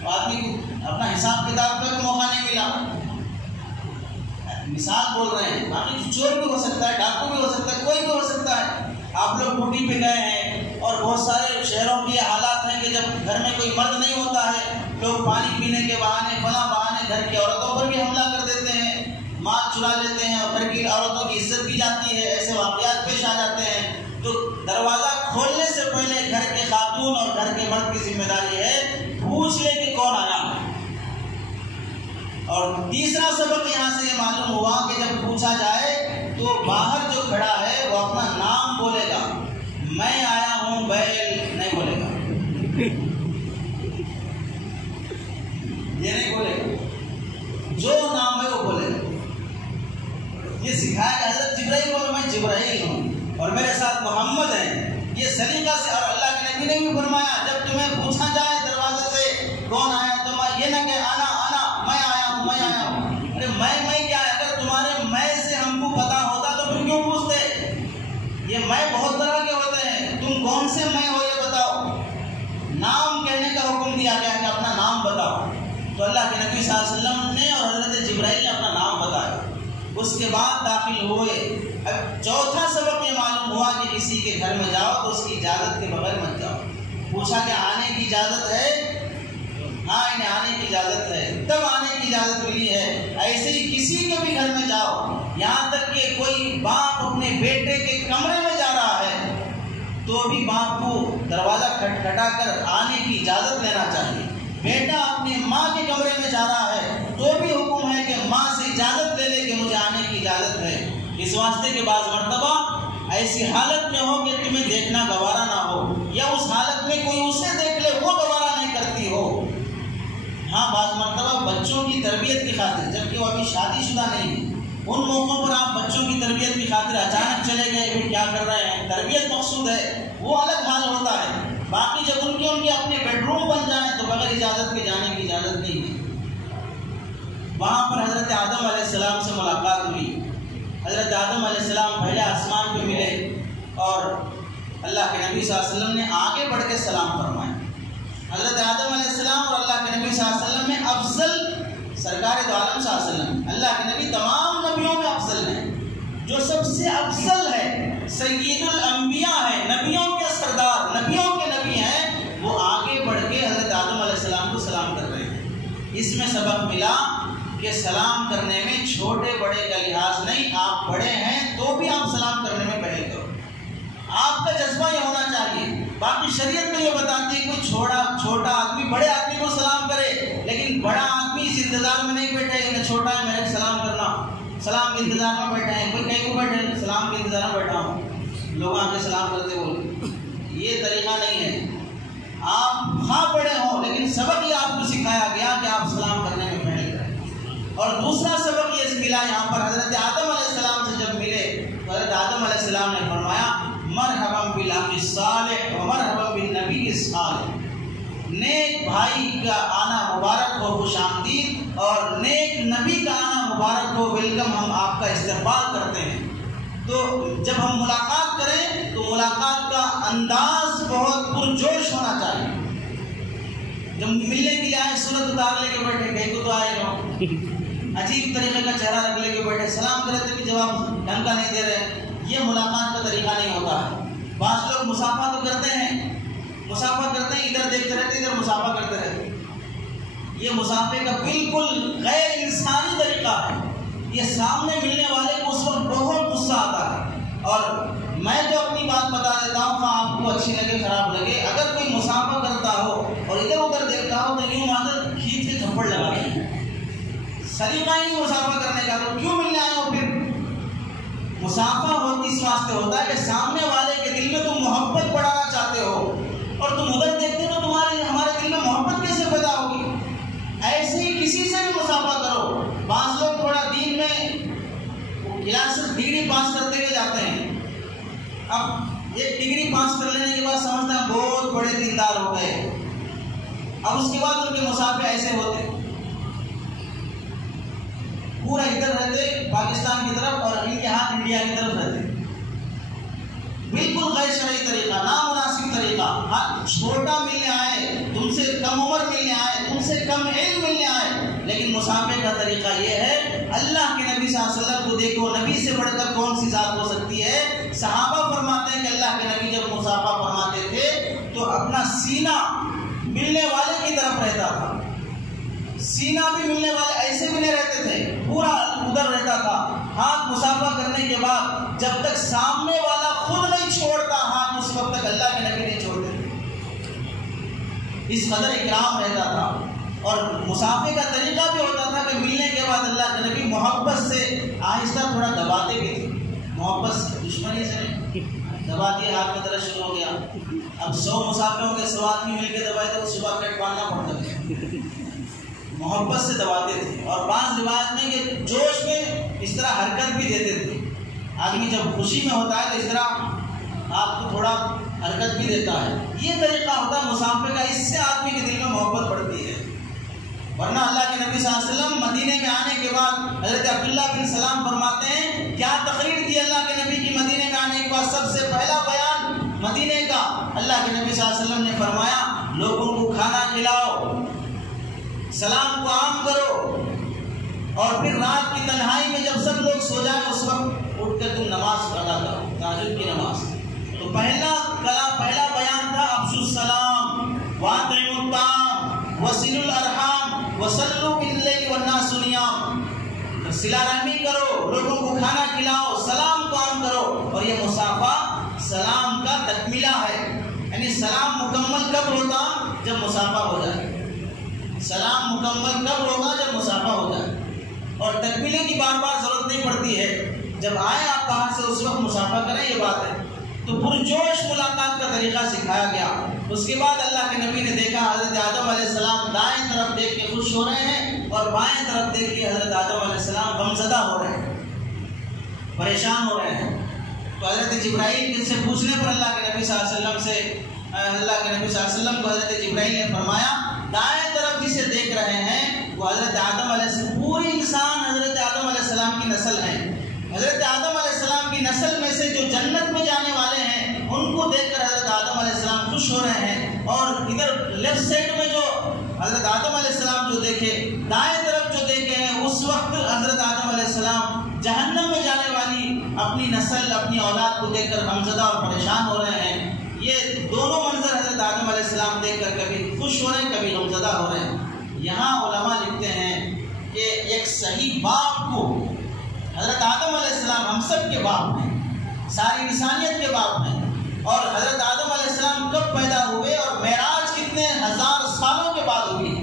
آدمی کو اپنا حساب کتاب کا بھی موقع نہیں ملا۔ مثال بول رہے ہیں، باقی چور بھی ہو سکتا ہے، ڈاکو بھی ہو سکتا ہے، کوئی بھی ہو سکتا ہے۔ آپ لوگ ڈیوٹی پہ گئے ہیں اور بہت سارے شہروں کے حالات ہیں کہ جب گھر میں کوئی مرد نہیں ہوتا ہے، لوگ پانی پینے کے بہانے فلاں بہانے گھر کی عورتوں پر بھی حملہ کر دیتے ہیں، مال چرا لیتے ہیں اور گھر کی عورتوں کی عزت بھی جاتی ہے، ایسے واقعات پیش آ جاتے ہیں۔ تو دروازہ کھولنے سے پہلے گھر کے خاتون اور گھر کے مرد کی ذمہ داری ہے پوچھ لے کہ کون آیا ہے۔ اور تیسرا سبق یہاں سے یہ معلوم ہوا کہ جب پوچھا جائے تو باہر جو کھڑا ہے وہ اپنا نام بولے گا، میں آیا ہوں بیل نہیں بولے گا، یہ نہیں بولے گا، جو نام ہے وہ بولے گا۔ یہ سکھایا کہ حضرت جبرائیل بولے میں جبرائیل ہوں اور میرے ساتھ محمد ہیں۔ یہ سلیقہ سے، اور اللہ کے نبی نے بھی فرمایا جب تمہیں پوچھا جائے دروازے سے کون آیا تو میں یہ نہ کہ آنا میں آیا ہوں میں آیا ہوں۔ ارے میں کیا ہے؟ اگر تمہارے میں سے ہم کو پتا ہوتا تو پھر کیوں پوچھتے؟ یہ میں بہت طرح کے ہوتے ہیں، تم کون سے میں ہو یہ بتاؤ۔ نام کہنے کا حکم دیا گیا کہ اپنا نام بتاؤ۔ تو اللہ کے نبی صلی اللہ علیہ وسلم نے اور حضرت کے بعد داخل ہوئے۔ اب چوتھا سبق یہ معلوم ہوا کہ کسی کے گھر میں جاؤ تو اس کی اجازت کے بغیر مت جاؤ۔ پوچھا کہ آنے کی اجازت ہے؟ ہاں انہیں آنے کی اجازت ہے، تب آنے کی اجازت ملی ہے۔ ایسے ہی کسی کے بھی گھر میں جاؤ، یہاں تک کہ کوئی باپ اپنے بیٹے کے کمرے میں جا رہا ہے تو بھی باپ کو دروازہ کھٹکھٹا کر آنے کی اجازت لینا چاہیے۔ بیٹا اپنی ماں کے کمرے میں جا رہا ہے تو بھی حکم ہے کہ ماں سے اجازت لے لے کہ مجھے آنے کی اجازت ہے، اس واسطے کہ بعض مرتبہ ایسی حالت میں ہو کہ تمہیں دیکھنا گوارا نہ ہو، یا اس حالت میں کوئی اسے دیکھ لے وہ گوارا نہیں کرتی ہو۔ ہاں بعض مرتبہ بچوں کی تربیت کی خاطر، جبکہ وہ ابھی شادی شدہ نہیں ہے، ان موقعوں پر آپ بچوں کی تربیت کی خاطر اچانک چلے گئے، بھی کیا کر رہے ہیں، تربیت مقصود ہے، وہ الگ حال ہوتا ہے۔ باقی جب ان کے اپنے بیڈ روم بن جائیں تو بغیر اجازت کے جانے کی اجازت نہیں ہے۔ وہاں پر حضرت آدم علیہ السلام سے ملاقات ہوئی۔ حضرت آدم علیہ السلام پہلے آسمان پہ ملے اور اللہ کے نبی صلی اللہ علیہ وسلم نے آگے بڑھ کے سلام فرمایا۔ حضرت آدم علیہ السلام اور اللہ کے نبی صلی اللہ علیہ وسلم میں افضل سرکار دو عالم صلی اللہ علیہ وسلم، اللہ کے نبی تمام نبیوں میں افضل ہیں، جو سب سے افضل ہے، سید الانبیاء ہے، نبیوں کے سردار، نبیوں کے نبی ہیں، وہ آگے بڑھ کے حضرت آدم علیہ السلام کو سلام کر رہے ہیں۔ اس میں سبق ملا کہ سلام کرنے میں چھوٹے بڑے کا لحاظ نہیں، آپ بڑے ہیں تو بھی آپ سلام کرنے میں پہل کرو، آپ کا جذبہ یہ ہونا چاہیے۔ باقی شریعت میں یہ بتاتی ہے کوئی چھوٹا آدمی بڑے آدمی کو سلام کرے، لیکن بڑا آدمی اس انتظار میں نہیں بیٹھے کہ چھوٹا ہے میں سلام کرنا، سلام کے انتظار میں بیٹھے ہیں، کوئی کہیں کو بیٹھے سلام کے انتظار میں بیٹھا ہوں، لوگ آ کے سلام کرتے بولے، یہ طریقہ نہیں ہے۔ آپ خواہ بڑے ہوں لیکن سبق یہ آپ کو سکھایا گیا کہ آپ سلام کرنے میں پہل کریں۔ اور دوسرا سبق یہ ملا یہاں پر حضرت آدم علیہ السلام سے جب ملے تو حضرت آدم علیہ السلام نے فرمایا مرحبا بالاخ الصالح و مرحبا بالنبی الصالح، نیک بھائی کا آنا مبارک ہو، خوش آمدید، اور نیک نبی کا آنا مبارک ہو، ویلکم، ہم آپ کا استقبال کرتے ہیں۔ تو جب ہم ملاقات کریں تو ملاقات کا انداز بہت پرجوش ہونا چاہیے۔ جب ملنے کے لیے آئے صورت اتار لے کے بیٹھے، کہیں کو تو آئے گا عجیب طریقے کا چہرہ رکھ لے کے بیٹھے، سلام کرے تو بھی جواب ڈھنگ کا نہیں دے رہے، یہ ملاقات کا طریقہ نہیں ہوتا ہے۔ بعض لوگ مسافہ تو کرتے ہیں، مسافہ کرتے ہیں، ادھر دیکھتے رہتے ادھر مسافہ کرتے رہتے، یہ مسافے کا بالکل غیر انسانی طریقہ ہے۔ یہ سامنے ملنے والے کو اس وقت بہت غصہ آتا ہے، اور میں تو اپنی بات بتا دیتا ہوں، آپ کو اچھی لگے خراب لگے، اگر کوئی مسافہ کرتا ہو اور ادھر ادھر دیکھتا ہو تو یوں مادر کھینچ کے تھپڑ لگا دیں، سلیقہ ہی مسافہ کرنے کا، تو کیوں ملنے آئے ہو پھر؟ مسافہ اس واسطے ہوتا ہے کہ سامنے والے کے دل میں تم محبت بڑھانا چاہتے ہو، اور تم ادھر دیکھتے تو ہمارے دل میں محبت کیسے پیدا ہوگی؟ ایسے ہی کسی سے بھی مسافہ کرو۔ بعض لوگ تھوڑا دین میں کلاسز ڈگری پاس کرتے ہوئے جاتے ہیں، اب ایک ڈگری پاس کر لینے کے بعد سمجھتے ہیں بہت بڑے دیندار ہو گئے، اب اس کے بعد ان کے مسافے ایسے ہوتے، پورا ادھر رہتے پاکستان کی طرف اور ان کے ہاتھ انڈیا کی طرف رہتے، بالکل غیر شرعی طریقہ، نامناسب طریقہ۔ ہاں چھوٹا ملنے آئے، تم سے کم عمر ملنے آئے، تم سے کم علم ملنے آئے، لیکن مسافے کا طریقہ یہ ہے اللہ کے نبی صلی اللہ علیہ وسلم کو دیکھو، نبی سے بڑھ کر کون سی ذات ہو سکتی ہے؟ صحابہ فرماتے ہیں کہ اللہ کے نبی جب مسافہ فرماتے تھے تو اپنا سینہ ملنے والے کی طرف رہتا تھا، سینہ بھی ملنے والے ایسے بھی نہیں رہتے تھے، پورا ادھر رہتا تھا۔ ہاتھ مسافہ کرنے کے بعد جب تک سامنے والا خود نہیں چھوڑتا ہاتھ، اس وقت تک اللہ کے نبی نہیں چھوڑتے، اس قدر اکرام رہتا تھا۔ اور مسافے کا طریقہ بھی ہوتا تھا کہ ملنے کے بعد اللہ کے نبی محبت سے آہستہ تھوڑا دباتے بھی تھے، محبت سے، دشمنی سے نہیں، دبا دیا، ہاتھ میں درد شروع ہو گیا، اب 100 مسافروں کے 100 آدمی مل کے دبائے تو صبح کٹ باندھنا پڑتا تھا، محبت سے دباتے تھے۔ اور بعض روایت میں کہ جوش میں اس طرح حرکت بھی دیتے تھے، آدمی جب خوشی میں ہوتا ہے تو اس طرح آپ کو تھوڑا حرکت بھی دیتا ہے، یہ طریقہ ہوتا ہے مسافر کا، اس سے آدمی کے دل میں محبت بڑھتی ہے۔ ورنہ اللہ کے نبی صلی اللہ علیہ وسلم مدینے میں آنے کے بعد حضرت عبداللہ بن سلام فرماتے ہیں کیا تقریر تھی اللہ کے نبی کی مدینے میں آنے کے بعد؟ سب سے پہلا بیان مدینے کا، اللہ کے نبی صلی اللہ علیہ وسلم نے فرمایا لوگوں کو کھانا کھلاؤ، سلام کو عام کرو، اور پھر رات کی تنہائی میں جب سب لوگ سو جائیں اس وقت اٹھ کر تم نماز ادا کرو، تہجد کی نماز۔ تو پہلا بیان تھا افشوا السلام واطعموا الطعام وصلوا الارحام وصلوا باللیل والناس نیام، صلہ رحمی کرو، لوگوں کو کھانا کھلاؤ، سلام کو عام کرو۔ اور یہ مصافحہ سلام کا تکملہ ہے، یعنی سلام مکمل کب ہوگا؟ جب مصافحہ ہو جائے۔ سلام مکمل کب ہوگا؟ جب مصافحہ ہو جائے۔ اور تکمیلے کی بار بار ضرورت نہیں پڑتی ہے، جب آئیں آپ باہر سے اس وقت مصافحہ کریں، یہ بات ہے۔ تو پرجوش ملاقات کا طریقہ سکھایا گیا۔ اس کے بعد اللہ کے نبی نے دیکھا حضرت آدم علیہ السلام دائیں طرف دیکھ کے خوش ہو رہے ہیں اور بائیں طرف دیکھ کے حضرت آدم علیہ السلام غمزدہ ہو رہے ہیں، پریشان ہو رہے ہیں۔ تو حضرت جبرائیل سے پوچھنے پر اللہ کے نبی صلی اللہ علیہ وسلم کو حضرت جبرائیل نے فرمایا دائیں طرف جسے دیکھ رہے ہیں وہ حضرت آدم علیہ السلام، پوری انسان حضرت آدم علیہ السلام کی نسل ہے۔ حضرت آدم علیہ السلام کی نسل میں سے جو جنت میں جانے والے ہیں ان کو دیکھ کر حضرت آدم علیہ السلام خوش ہو رہے ہیں، اور ادھر لیفٹ سائڈ میں جو حضرت آدم علیہ السلام جو دیکھے، دائیں طرف جو دیکھے ہیں، اس وقت حضرت آدم علیہ السلام جہنم میں جانے والی اپنی نسل، اپنی اولاد کو دیکھ کر غمزدہ اور پریشان ہو رہے ہیں۔ یہ دونوں منظر حضرت آدم علیہ السلام دیکھ کر کبھی خوش ہو رہے ہیں، کبھی غمزدہ ہو رہے ہیں۔ یہاں علماء لکھتے ہیں کہ ایک صحیح باپ کو، حضرت آدم علیہ السلام ہم سب کے باپ ہیں، ساری انسانیت کے باپ ہیں، اور حضرت آدم علیہ السلام کب پیدا ہوئے اور معراج کتنے ہزار سالوں کے بعد ہوئی؟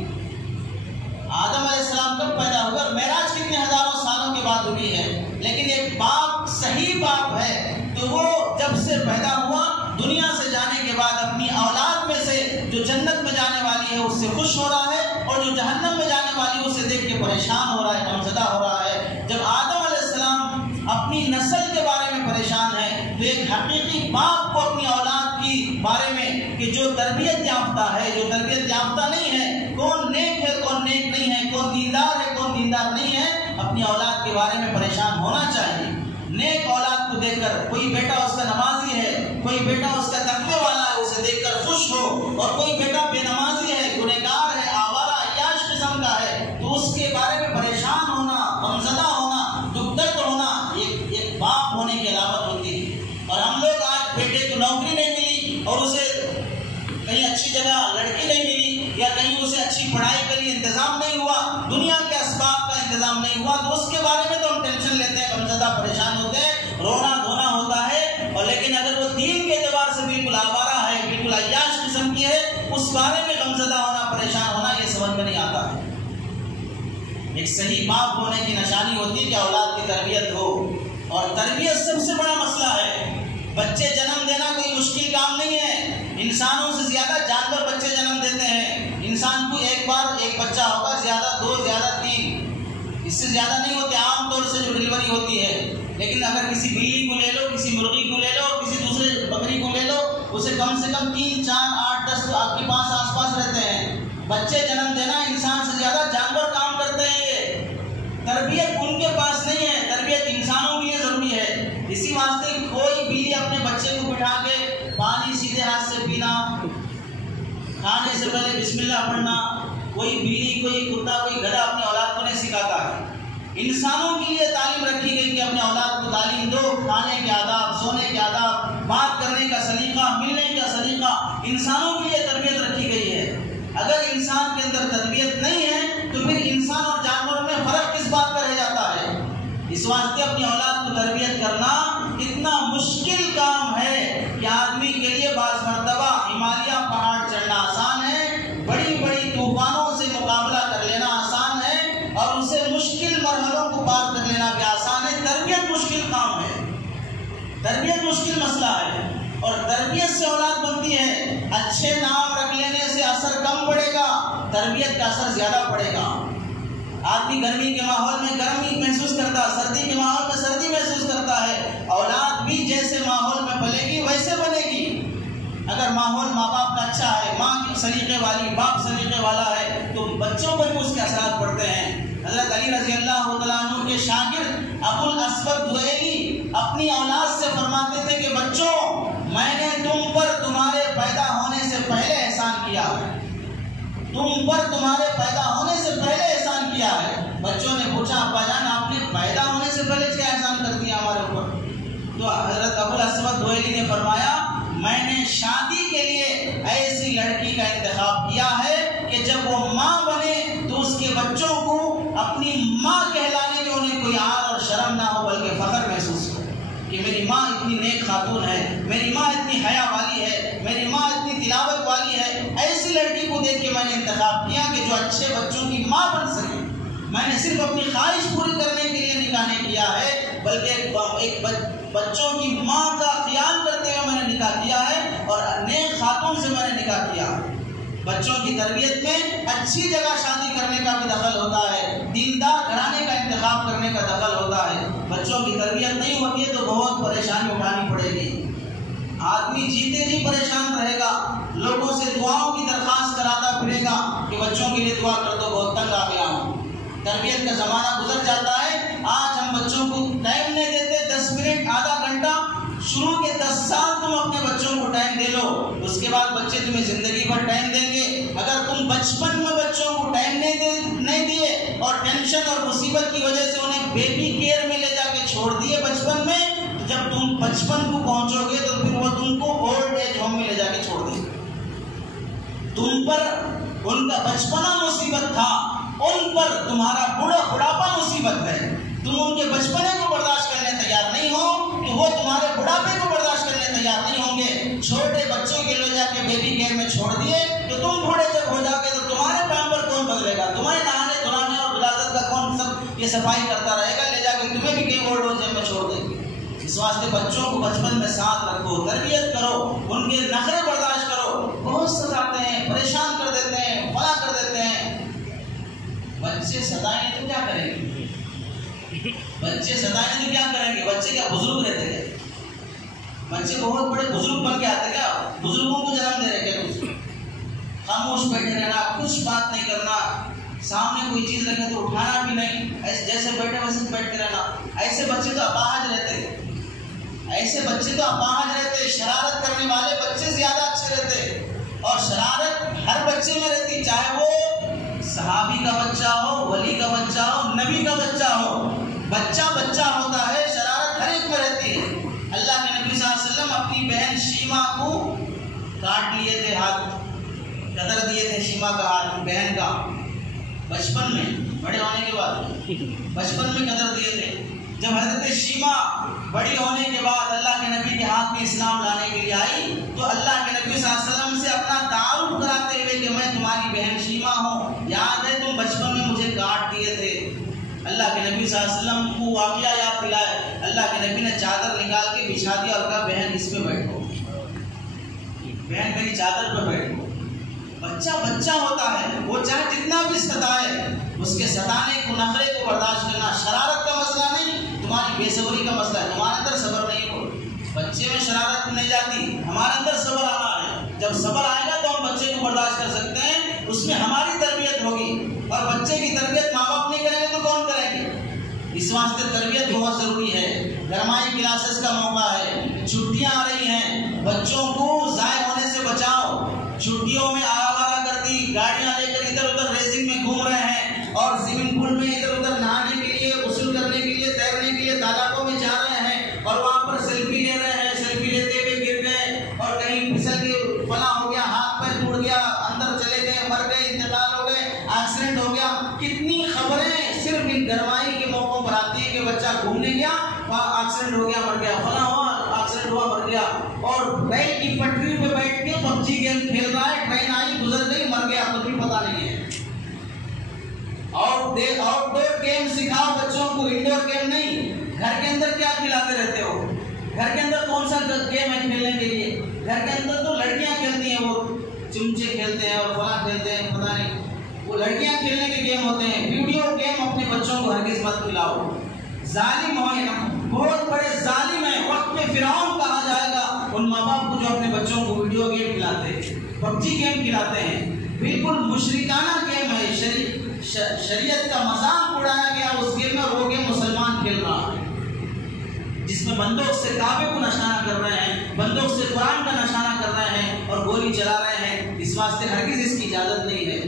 آدم علیہ السلام کب پیدا ہوئے اور معراج کتنے ہزاروں سالوں کے بعد ہوئی ہے؟ لیکن ایک باپ صحیح باپ ہے تو وہ جب سے پیدا ہوا دنیا سے جانے کے بعد اپنی اولاد میں سے جو جنت میں جانے والی ہے اس سے خوش ہو رہا ہے، اور جو جہنم میں جانے والی ہے اسے دیکھ کے پریشان ہو رہا ہے، غمزدہ ہو رہا ہے۔ جب آدم علیہ السلام اپنی نسل کے بارے میں پریشان ہے تو ایک حقیقی باپ کو اپنی اولاد کی بارے میں کہ جو تربیت یافتہ ہے، جو تربیت یافتہ نہیں ہے، کون نیک ہے کون نیک نہیں ہے، کون دیندار ہے کون دیندار نہیں ہے، اپنی اولاد کے بارے میں پریشان ہونا چاہیے۔ نیک اولاد کو دیکھ کر، کوئی بیٹا اس کا نمازی ہے، کوئی بیٹا اس کا تقوی والا ہے، اسے دیکھ کر خوش ہو، اور کوئی بیٹا بے نمازی ہے، گنہگار ہے، آوارہ عیاش قسم کا ہے تو اس کے بارے میں پریشان ہونا، غمزدہ ہونا، دکھ درد ہونا ایک باپ ہونے کی علامت ہوتی ہے۔ اور ہم لوگ آج بیٹے کو نوکری نہیں ملی اور اسے کہیں اچھی جگہ لڑکی نہیں ملی، یا کہیں اسے اچھی پڑھائی کے لیے انتظام نہیں ہوا، دنیا کے اسباب کا انتظام نہیں ہوا، تو اس کے بارے میں تو ہم ٹینشن لیتے ہیں، غمزدہ پریشان ہوتے ہیں، رونا دھونا ہوتا ہے۔ اور لیکن اگر وہ دین کے اعتبار سے بالکل آوارہ ہے، بالکل عیاش قسم کی ہے، اس بارے میں غمزدہ ہونا، پریشان ہونا یہ سمجھ میں نہیں آتا ہے۔ ایک صحیح باپ ہونے کی نشانی ہوتی ہے کہ اولاد کی تربیت ہو، اور تربیت سب سے بڑا مسئلہ ہے۔ بچے جنم دینا کوئی مشکل کام نہیں ہے، انسانوں سے زیادہ جانور بچے جنم دیتے ہیں۔ انسان کو ایک بار ایک بچہ ہوگا، زیادہ دو، زیادہ تین، اس سے زیادہ نہیں ہوتے عام طور سے جو ڈلیوری ہوتی ہے۔ لیکن اگر کسی بلی کو لے لو، کسی مرغی کو لے لو، کسی دوسرے بکری کو لے لو، اسے کم سے کم 3، 4، 8، 10 تو آپ کے پاس آس پاس رہتے ہیں۔ بچے جنم دینا انسان سے زیادہ جانور کام کرتے ہیں۔ یہ تربیت ان کے پاس نہیں ہے، تربیت انسانوں کے لیے ضروری ہے۔ اسی واسطے کوئی بلی اپنے بچے کو بٹھا کے پانی سیدھے ہاتھ سے پینا، کھانے سے پہلے بسم اللہ پڑھنا، کوئی بلی، کوئی کتا، کوئی گدھا اپنی اولاد کو نہیں سکھاتا ہے۔ انسانوں کے لیے تعلیم رکھی گئی کہ اپنے اولاد کو تعلیم دو، کھانے کے آداب، سونے کے آداب، بات کرنے کا سلیقہ، ملنے کا سلیقہ، انسانوں کے لیے تربیت رکھی گئی ہے۔ اگر انسان کے اندر تربیت نہیں ہے تو پھر انسان اور جانور میں فرق کس بات کا رہ جاتا ہے؟ اس واسطے اپنی اولاد کو تربیت کرنا اتنا مشکل کام ہے کہ آدمی کے لیے بعض مرتبہ ہمالیہ پہاڑ چڑھنا آسان ہے، بڑی بڑی طوفانوں سے مقابلہ کر لینا آسان ہے، اور اسے مشکل مرحلوں کو پار کر لینا بھی آسان ہے۔ تربیت مشکل کام ہے، تربیت مشکل مسئلہ ہے، اور تربیت سے اولاد بنتی ہے۔ اچھے نام رکھ لینے سے اثر کم پڑے گا، تربیت کا اثر زیادہ پڑے گا۔ آدمی گرمی کے ماحول میں گرمی محسوس کرتا ہے، سردی کے ماحول میں سردی محسوس کرتا ہے۔ اولاد بھی جیسے ماحول میں پلے گی ویسے بنے گی۔ اگر ماحول ماں باپ کا اچھا ہے، ماں کی سلیقے والی، باپ سلیقے والا ہے، تو بچوں پر بھی اس کے اثرات پڑتے ہیں۔ حضرت علی رضی اللہ تعالیٰ عنہ کے شاگرد ابو الاسود دؤیلی اپنی اولاد سے فرماتے تھے کہ بچوں، میں نے تم پر تمہارے پیدا ہونے سے پہلے احسان کیا ہے، تم پر تمہارے پیدا ہونے سے پہلے احسان کیا ہے۔ بچوں نے پوچھا ابا جان آپ نے پیدا ہونے سے پہلے کیا احسان کر دیا ہمارے اوپر؟ تو حضرت ابوالاسود دھویلی نے فرمایا میں نے شادی کے لیے ایسی لڑکی کا انتخاب کیا ہے کہ جب وہ ماں بنے تو اس کے بچوں کو اپنی ماں کہلانے میں انہیں کوئی عار اور شرم نہ ہو بلکہ فخر محسوس ہو کہ میری ماں اتنی نیک خاتون ہے، میری ماں اتنی حیا والی ہے، میری ماں اتنی تلاوت والی ہے۔ ایسی لڑکی کو دیکھ کے میں نے انتخاب کیا کہ جو اچھے بچوں کی ماں بن سکے۔ میں نے صرف اپنی خواہش پوری کرنے کے لیے نکاح نہیں کیا ہے بلکہ ایک بچوں کی ماں کا خیال کرتے ہوئے میں نے نکاح کیا ہے اور نیک خاتون سے میں نے نکاح کیا۔ بچوں کی تربیت میں اچھی جگہ شادی کرنے کا بھی دخل ہوتا ہے، دیندار گھرانے کا انتخاب کرنے کا دخل ہوتا ہے۔ بچوں کی تربیت نہیں ہوتی ہے تو بہت پریشانی اٹھانی پڑے گی، آدمی جیتے جی پریشان رہے گا، لوگوں سے دعاؤں کی درخواست کراتا پھرے گا کہ بچوں کے لیے دعا کر دو بہت تنگ آ گیا ہوں۔ تربیت کا زمانہ گزر جاتا ہے، آج ہم بچوں کو ٹائم نہیں دیتے، 10 منٹ آدھا گھنٹہ شروع کے 10 سال تم اپنے بچوں کو ٹائم دے لو، اس کے بعد بچے تمہیں زندگی بھر ٹائم دیں گے۔ اگر تم بچپن میں بچوں کو ٹائم نہیں دیے اور ٹینشن اور مصیبت کی وجہ سے انہیں بیبی کیئر میں لے جا کے چھوڑ دیے بچپن میں، تو جب تم بچپن کو پہنچو گے تو پھر وہ تم کو اولڈ ایج ہوم میں لے جا کے چھوڑ دیں گے۔ تم پر ان کا بچپنا مصیبت تھا، ان پر تمہارا بڑھاپا مصیبت ہے۔ تم ان کے بچپنے کو برداشت کرنے تیار نہیں ہو تو وہ تمہارے بڑھاپے کو برداشت کرنے تیار نہیں ہوں گے۔ چھوٹے بچوں کے لے جا کے بیبی کیئر میں چھوڑ دیے تو تم بوڑھے جب ہو جاؤ گے تو تمہارے پیام پر کون بدلے گا؟ تمہیں نہانے دھلانے اور ولادت کا کون سب یہ صفائی کرتا رہے گا؟ لے جا کے تمہیں بھی کہیں اولڈ ایج میں چھوڑ دیں گے۔ اس واسطے بچوں کو بچپن میں ساتھ رکھو، تربیت کرو، ان کے نخرے برداشت کرو۔ بہت ستاتے ہیں، پریشان کر دیتے ہیں، فلا کر دیتے ہیں۔ بچے ستائیں تو کیا کریں گے؟ بچے ستائیں تو کیا کریں گے؟ بچے کیا بزرگ رہتے ہیں؟ بچے بہت بڑے بزرگ بن کے آتے کیا؟ بزرگوں کو جنم دے رہے کیا؟ خاموش بیٹھے رہنا، کچھ بات نہیں کرنا، سامنے کوئی چیز رکھے تو اٹھانا بھی نہیں، ایسے جیسے بیٹھے ویسے بیٹھ کے رہنا۔ ایسے بچے تو اپاہج رہتے، ایسے بچے تو اپاہج رہتے۔ شرارت کرنے والے بچے زیادہ اچھے رہتے، اور شرارت ہر بچے میں رہتی، چاہے وہ صحابی کا بچہ ہو، ولی کا بچہ ہو، نبی کا بچہ ہو۔ بچہ بچہ ہوتا ہے، شرارت ہر ایک میں رہتی ہے۔ اللہ کے نبی صلی اللہ علیہ وسلم اپنی بہن شیما کو کاٹ لیے تھے، ہاتھ قدر دیے تھے شیما کا ہاتھ، بہن کا، بچپن میں، بڑے ہونے کے بعد بچپن میں قدر دیے تھے۔ جب حضرت شیما بڑی ہونے کے بعد اللہ کے نبی کے ہاتھ میں اسلام لانے کے لیے آئی تو اللہ کے نبی صلی اللہ علیہ وسلم سے اپنا تعارف کراتے ہوئے کہ میں تمہاری بہن شیما ہوں، یاد ہے تم بچپن میں مجھے کاٹ دیے تھے۔ اللہ کے نبی صلی اللہ علیہ وسلم کو واقعہ یاد دلائے، اللہ کے نبی نے چادر نکال کے بچھا دیا اور کہا بہن اس پہ بیٹھو، بہن میری چادر پہ بیٹھو۔ بچہ بچہ ہوتا ہے، وہ چاہے جتنا بھی ستائے، اس کے ستانے کو، نخرے کو برداشت کرنا۔ شرارت کا مسئلہ نہیں، تمہاری بے صبری کا مسئلہ ہے، تمہارے اندر صبر نہیں ہو۔ بچے میں شرارت نہیں جاتی، ہمارے اندر صبر آنا ہے۔ جب صبر آئے گا تو ہم بچے کو برداشت کر سکتے ہیں، اس میں ہماری تربیت ہوگی۔ اور بچے کی تربیت ماں باپ نہیں کریں گے تو کون کریں گے؟ اس واسطے تربیت بہت ضروری ہے۔ گرمائی کلاسز کا موقع ہے، چھٹیاں آ رہی ہیں، بچوں کو ضائع ہونے سے بچاؤ۔ چھٹیوں میں آوارہ گردی، گاڑیاں لے کر ادھر ادھر ریسنگ میں گھوم رہے ہیں اور سوئمنگ پول میں ادھر ادھر نہانے کے لیے، غسل کرنے کے لیے، تیرنے کے لیے تالابوں میں جا رہے ہیں اور وہاں پر سیلفی لے رہے ہیں، سیلفی لیتے ہوئے گر گئے اور کہیں پھسل کے فلاں ہو گیا، ہاتھ پیر ٹوٹ گیا، اندر چلے گئے، مر گئے، انتقال ہو گئے، ایکسیڈنٹ ہو گیا۔ کتنی خبریں صرف ان گرمائی کے موقعوں پر آتی ہیں کہ بچہ گھومنے گیا، وہاں ایکسیڈنٹ ہو گیا، مر گیا، فلاں ہوا، ایکسیڈنٹ ہوا، مر گیا، اور ریل کی پٹری پہ بیٹھ کے PUBG گیم کھیل رہا ہے، ٹرین آئی گزر گئی، مر گیا، تو بھی پتہ نہیں ہے۔ آؤٹ ڈور گیم سکھاؤ بچوں کو، انڈور گیم نہیں۔ گھر کے اندر کیا کھلاتے رہتے ہو؟ گھر کے اندر کون سا گیم ہے کھیلنے کے لیے؟ گھر کے اندر تو لڑکیاں کھیلتی ہیں، وہ چمچے کھیلتے ہیں اور فلاں کھیلتے ہیں، پتہ نہیں، وہ لڑکیاں کھیلنے کے گیم ہوتے ہیں۔ ویڈیو گیم اپنے بچوں کو ہرگز مت کھلاؤ، ظالم ہوئے نا، بہت بڑے ظالم ہیں، وقت میں فرعون کہا جائے گا ان ماں باپ کو جو اپنے بچوں کو ویڈیو گیم کھلاتے ہیں، PUBG گیم کھلاتے ہیں۔ بالکل مشرکانہ گیم ہے، شریعت کا مذاق اڑایا گیا اس گیم میں، اور وہ گیم مسلمان کھیل رہا ہے، جس میں بندوق سے کعبے کو نشانہ کر رہے ہیں، بندوق سے قرآن کا نشانہ کر رہے ہیں اور گولی چلا رہے ہیں۔ اس واسطے ہرگز اس کی اجازت نہیں ہے۔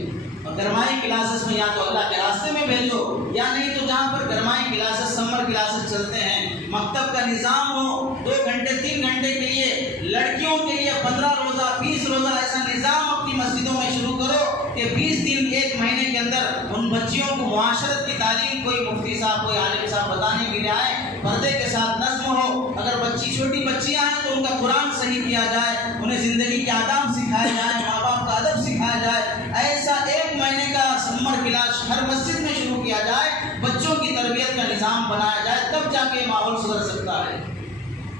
اور گرمائی کلاسز میں یا تو اللہ کے راستے میں بھیجو، یا نہیں تو جہاں پر گرمائی کلاسز سمر کلاسز چلتے ہیں، مکتب کا نظام ہو 2 گھنٹے 3 گھنٹے کے لیے، لڑکیوں کے لیے 15 روزہ 20 روزہ ایسا نظام اپنی مسجدوں میں شروع کرو کہ 20 دن 1 مہینے کے اندر ان بچیوں کو معاشرت کی تعلیم کوئی مفتی صاحب کوئی عالم صاحب بتانے کے لیے آئے، پردے کے ساتھ نظم ہو، اگر بچی چھوٹی بچیاں ہیں تو ان کا قرآن صحیح کیا جائے، انہیں زندگی کے آداب سکھائے جائیں، ماں باپ کا ادب سکھایا جائے، ایسا 1 مہینے کا سمر کلاس ہر مسجد میں شروع کیا جائے، بچوں کی تربیت کا نظام بنایا جائے، تب جا کے ماحول سدھر سکتا ہے۔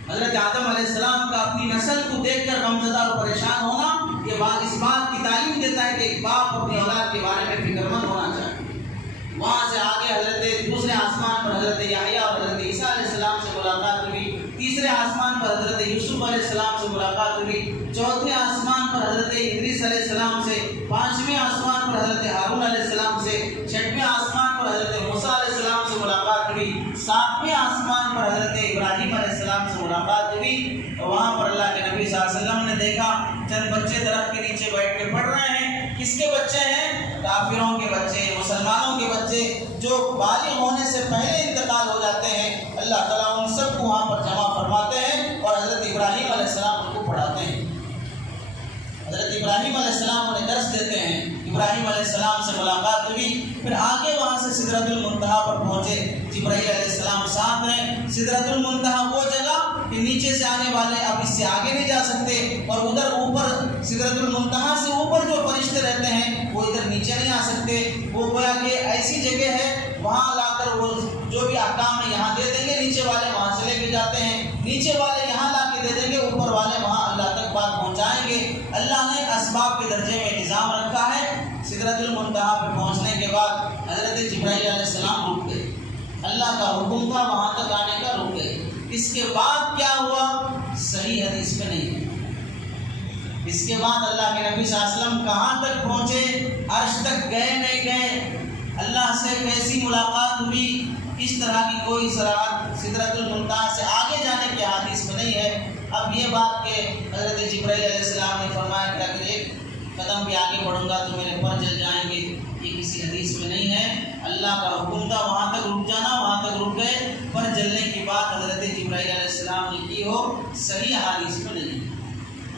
حضرت آدم علیہ السلام کا اپنی نسل کو دیکھ کر غمزدہ اور پریشان ہونا، یہ بات اس بات کی تعلیم دیتا ہے کہ ایک باپ اپنی اولاد کے بارے میں فکر مند ہونا چاہیے۔ وہاں سے آگے حضرت دوسرے آسمان پر حضرت یحییٰ اور حضرت عیسیٰ علیہ السلام سے ملاقات ہوئی، تیسرے آسمان پر حضرت یوسف علیہ السلام سے ملاقات ہوئی، چوتھے آسمان پر حضرت ادریس علیہ السلام سے، 5ویں آسمان پر حضرت ہارون علیہ السلام سے، 6ویں آسمان پر حضرت موسیٰ علیہ السلام سے ملاقات ہوئی، 7ویں آسمان پر حضرت ابراہیم علیہ السلام سے ملاقات ہوئی۔ وہاں پر اللہ کے نبی صلی اللہ علیہ وسلم نے دیکھا چند بچے درخت کے نیچے بیٹھ کے پڑھ رہے ہیں، کس کے بچے ہیں؟ کافروں کے بچے، مسلمانوں کے بچے جو بالغ ہونے سے پہلے انتقال ہو جاتے ہیں، اللہ تعالیٰ ان سب کو وہاں پر جمع فرماتے ہیں اور حضرت ابراہیم علیہ السلام ان کو پڑھاتے ہیں۔ حضرت ابراہیم علیہ السلام انہیں درس دیتے ہیں، ابراہیم علیہ السلام سے ملاقات ہوئی، پھر آگے وہاں سے سدرۃ المنتہا پر پہنچے، جبرائیل علیہ السلام ساتھ ہیں۔ سدرۃ المنتہا وہ جگہ کہ نیچے سے آنے والے اب اس سے آگے نہیں جا سکتے، اور ادھر اوپر سدرۃ المنتہا سے اوپر جو فرشتے رہتے ہیں وہ ادھر نیچے نہیں آ سکتے، وہ گویا کہ ایسی جگہ ہے وہاں لا کر وہ جو بھی احکام ہے یہاں دے دیں گے، نیچے والے وہاں سے لے کے جاتے ہیں، نیچے والے یہاں لا کے دے دیں گے، اوپر والے وہاں اللہ تک بات پہنچائیں گے۔ اللہ نے اسباب کے درجے میں نظام رکھا ہے۔ سدرۃ المنتہا پہ پہنچنے کے بعد حضرت جبرائیل علیہ السلام رک گئے، اللہ کا حکم تھا وہاں تک آنے کا، رک گئے۔ اس کے بعد کیا ہوا صحیح حدیث پہ نہیں ہے۔ اس کے بعد اللہ کے نبی صلی اللہ علیہ وسلم کہاں تک پہنچے، عرش تک گئے نہیں گئے، اللہ سے کیسی ملاقات ہوئی، اس طرح کی کوئی صراحت سدرۃ المنتہا سے آگے جانے کی حدیث میں نہیں ہے۔ اب یہ بات کہ حضرت جبرائیل علیہ السلام نے فرمایا کہ اگر 1 قدم بھی آگے بڑھوں گا تو میرے پر جل جائیں گے، یہ کسی حدیث میں نہیں ہے۔ اللہ کا حکم تھا وہاں تک رک جانا، وہاں تک رک گئے، پر جلنے کی بات حضرت جبرائیل علیہ السلام نے کی ہو صحیح حدیث میں نہیں۔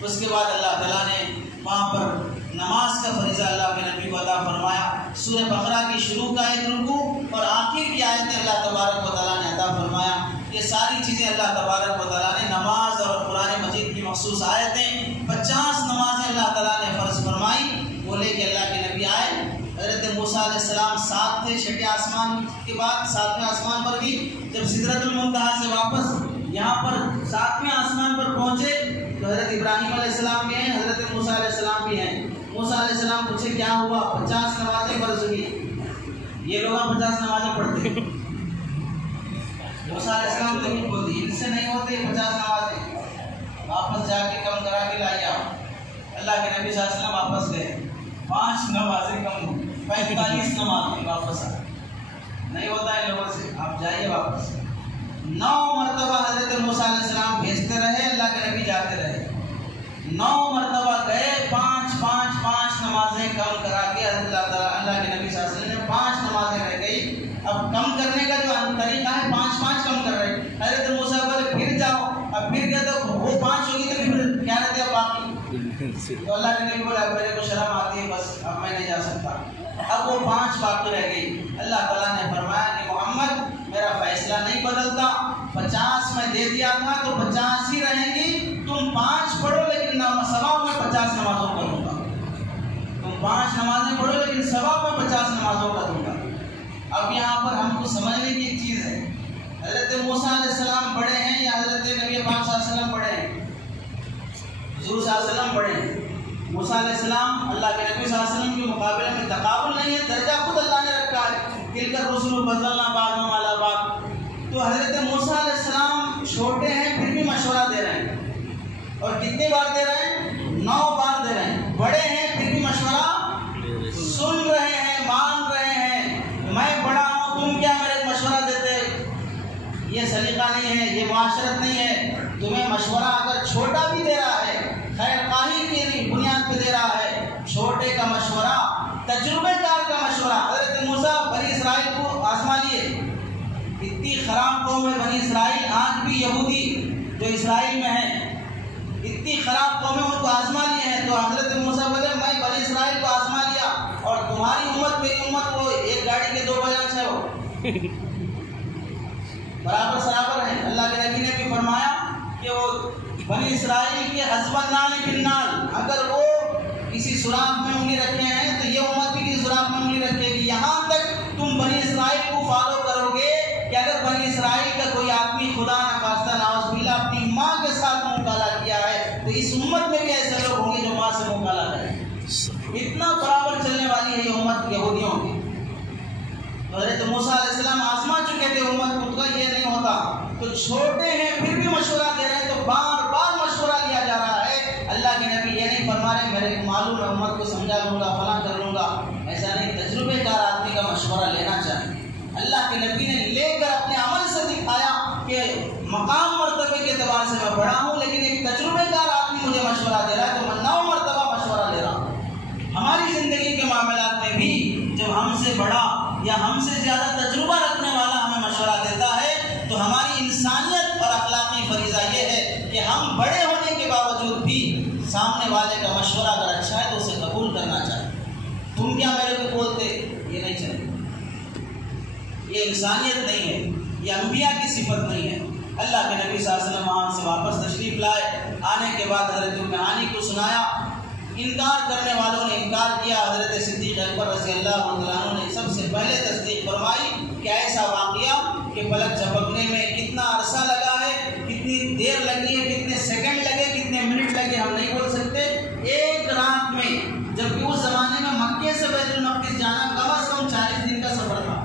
اس کے بعد اللہ تعالیٰ نے وہاں پر نماز کا فریضہ اللہ کے نبی کو عطا فرمایا۔ سورہ بقرہ کی شروع کا ایک رکوع اور آخر کی آیتیں اللہ تبارک و تعالیٰ نے عطا فرمایا۔ یہ ساری چیزیں اللہ تبارک و تعالیٰ نے نماز اور قرآن مجید کی مخصوص آیتیں 50 نمازیں اللہ تعالیٰ نے فرض فرمائی، وہ لے کے اللہ کے نبی آئے۔ حضرت موسیٰ علیہ السلام ساتھ تھے 6 آسمان کے بعد، 7ویں آسمان پر بھی جب سدرۃ المنتہا سے واپس یہاں پر 7ویں آسمان پر پہنچے تو حضرت ابراہیم علیہ السلام بھی ہیں، حضرت موسیٰ علیہ السلام بھی ہیں۔ موسیٰ علیہ السلام پوچھے کیا ہوا، 50 نمازیں فرض ہوئی، یہ لوگ 50 نمازیں پڑھتے ہیں۔ موسیٰ علیہ السلام تو نہیں بولتی، ان سے نہیں ہوتے 50 نمازیں، واپس جا کے کم کرا کے لائے آؤ۔ اللہ کے نبی صلی اللہ علیہ وسلم واپس گئے، 5 نمازیں کم ہوئی، 45 نمازیں واپس آئے، نہیں ہوتا ہے لوگوں سے، آپ جائیے واپس۔ 9 مرتبہ حضرت موسیٰ علیہ السلام بھیجتے رہے، اللہ کے نبی جاتے رہے، 9 مرتبہ گئے، 5 نمازیں کم کرا کے اللہ کے نبی صلی اللہ علیہ وسلم نے 5 نمازیں رہ گئی۔ اب کم کرنے کا جو طریقہ ہے 5 کم کر رہے، حضرت موسیٰ بولے پھر جاؤ، اب پھر گیا تو وہ 5 ہوگی تو پھر کیا رہتے ہیں باقی، تو اللہ کے نبی بولے اب میرے کو شرم آتی ہے، بس اب میں نہیں جا سکتا، اب وہ 5 باقی رہ گئی۔ اللہ تعالیٰ نے فرمایا کہ محمد میرا فیصلہ نہیں بدلتا، 50 میں دے دیا تھا تو 50 ہی رہیں گی، تم 5 پڑھو لیکن ثواب میں 50 نمازوں کا دوں گا، تم 5 نمازیں پڑھو لیکن ثواب میں 50 نمازوں کا دوں گا۔ اب یہاں پر ہم کو سمجھنے کی ایک چیز ہے، حضرت موسیٰ علیہ السلام بڑے ہیں یا حضرت نبی پاک صلی اللہ علیہ وسلم بڑے ہیں؟ حضور صلی اللہ علیہ وسلم بڑے ہیں۔ موسیٰ علیہ السلام اللہ کے نبی صلی اللہ علیہ وسلم کے مقابلے میں تقابل نہیں ہے، درجہ خود اللہ نے رکھا ہے، تلک الرسل فضلنا بعضهم علی بعض۔ تو حضرت موسیٰ علیہ السلام چھوٹے ہیں پھر بھی مشورہ دے رہے ہیں، اور کتنی بار دے رہے ہیں؟ 9 بار دے رہے ہیں۔ بڑے ہیں پھر بھی مشورہ سن رہے ہیں، مان رہے ہیں، میں بڑا ہوں تم کیا میرے مشورہ دیتے، یہ سلیقہ نہیں ہے، یہ معاشرت نہیں ہے۔ تمہیں مشورہ اگر چھوٹا بھی دے رہا ہے، خیر خواہی کی بنیاد پہ دے رہا ہے، چھوٹے کا مشورہ تجربے کا قوم ہے بنی اسرائیل، آج بھی یہودی جو اسرائیل میں ہیں اتنی خراب قومیں ان کو آزما لیے ہیں. تو حضرت موسیٰ بولے میں بنی اسرائیل کو آزما لیا اور تمہاری امت میری امت وہ ایک گاڑی کے دو بیلنس ہے، وہ برابر برابر ہیں. اللہ کے نبی نے بھی فرمایا کہ وہ بنی اسرائیل کے حسب النال بالنال، اگر وہ کسی سوراخ میں انگلی رکھے ہیں تو یہ امت بھی کسی سوراخ میں انگلی رکھے گی. یہاں تک تم بنی اسرائیل کو فالو کرو گے کہ اگر بنی اسرائیل کا کوئی آدمی خدا نخواستہ نعوذ باللہ اپنی ماں کے ساتھ منہ کالا کیا ہے تو اس امت میں بھی ایسے لوگ ہوں گے جو ماں سے منہ کالا کریں. اتنا برابر چلنے والی ہے یہ امت یہودیوں کی. حضرت موسیٰ علیہ السلام آزما چکے تھے امت کو، یہ نہیں ہوتا تو چھوٹے ہیں پھر بھی مشورہ دے رہے ہیں، تو بار بار مشورہ لیا جا رہا ہے. اللہ کے نبی یہ نہیں فرما رہے میرے معلوم ہے امت کو سمجھا لوں گا فلاں کر لوں گا، ایسا نہیں. تجربے کار آدمی کا مشورہ لینا چاہیے. اللہ کے نبی نے لے کر اپنے عمل سے دکھایا کہ مقام مرتبے کے اعتبار سے میں بڑا ہوں، لیکن ایک تجربے کار آدمی مجھے مشورہ دے رہا ہے تو میں 9 مرتبہ مشورہ لے رہا ہوں. ہماری زندگی کے معاملات میں بھی جب ہم سے بڑا یا ہم سے زیادہ تجربہ رکھنے والا ہمیں مشورہ دیتا ہے تو ہماری انسانیت اور اخلاقی فریضہ یہ ہے کہ ہم بڑے ہونے کے باوجود بھی سامنے والے کا مشورہ اگر اچھا ہے تو اسے قبول کرنا چاہیے. تم کیا میرے کو بولتے، یہ نہیں چلے. یہ انسانیت نہیں ہے، یہ انبیاء کی صفت نہیں ہے. اللہ کے نبی صلی اللہ علیہ وسلم وہاں سے واپس تشریف لائے. آنے کے بعد حضرت کہانی کو سنایا. انکار کرنے والوں نے انکار کیا. حضرت صدیق اکبر رضی اللہ عنہ نے سب سے پہلے تصدیق فرمائی کہ ایسا واقعہ کہ پلک جھپکنے میں کتنا عرصہ لگا ہے، کتنی دیر لگی ہے، کتنے سیکنڈ لگے، کتنے منٹ لگے ہم نہیں بول سکتے. ایک رات میں، جبکہ اس زمانے میں مکے سے بیت المقدس جانا کم از کم 40 دن کا سفر تھا.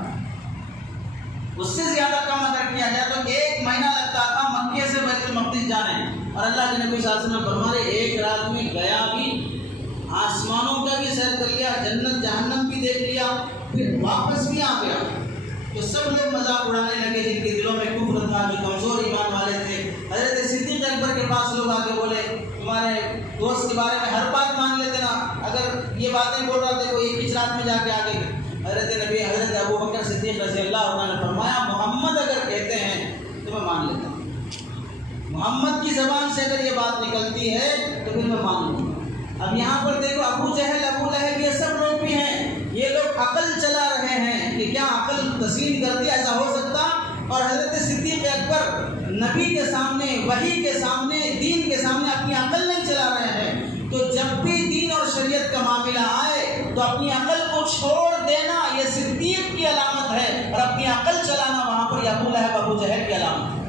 اس سے زیادہ کم اگر کیا جائے تو 1 مہینہ لگتا تھا مکے سے بیت المقدس جانے. اور اللہ کے نبی صلی اللہ علیہ وسلم فرما رہے ایک رات میں گیا بھی، آسمانوں کا بھی سیر کر لیا، جنت جہنم بھی دیکھ لیا، پھر واپس بھی آ گیا. تو سب لوگ مذاق اڑانے لگے جن کے دلوں میں کفر تھا، جو کمزور ایمان والے تھے. حضرت صدیق اکبر کے پاس لوگ آ کے بولے تمہارے دوست کے بارے میں ہر بات مان لیتے نا، اگر یہ باتیں بول رہا تھے کوئی ایک رات میں جا کے آ گئے. حضرت ابو بکر صدیق رضی اللہ عنہ نے فرمایا محمد اگر کہتے ہیں تو میں مان لیتا ہوں. محمد کی زبان سے اگر یہ بات نکلتی ہے تو پھر میں مان لوں گا. اب یہاں پر دیکھو ابو جہل ابو لہب یہ سب لوگ بھی ہیں، یہ لوگ عقل چلا رہے ہیں کہ کیا عقل تسلیم کرتی ایسا ہو سکتا. اور حضرت صدیق اکبر نبی کے سامنے، وحی کے سامنے، دین کے سامنے اپنی عقل نہیں چلا رہے ہیں. تو جب بھی دین اور شریعت کا معاملہ آئے تو اپنی عقل کو چھوڑ دینا یہ صدیق کی علامت ہے، اور اپنی عقل چلانا وہاں پر ابو لہب ابو جہل کی علامت ہے.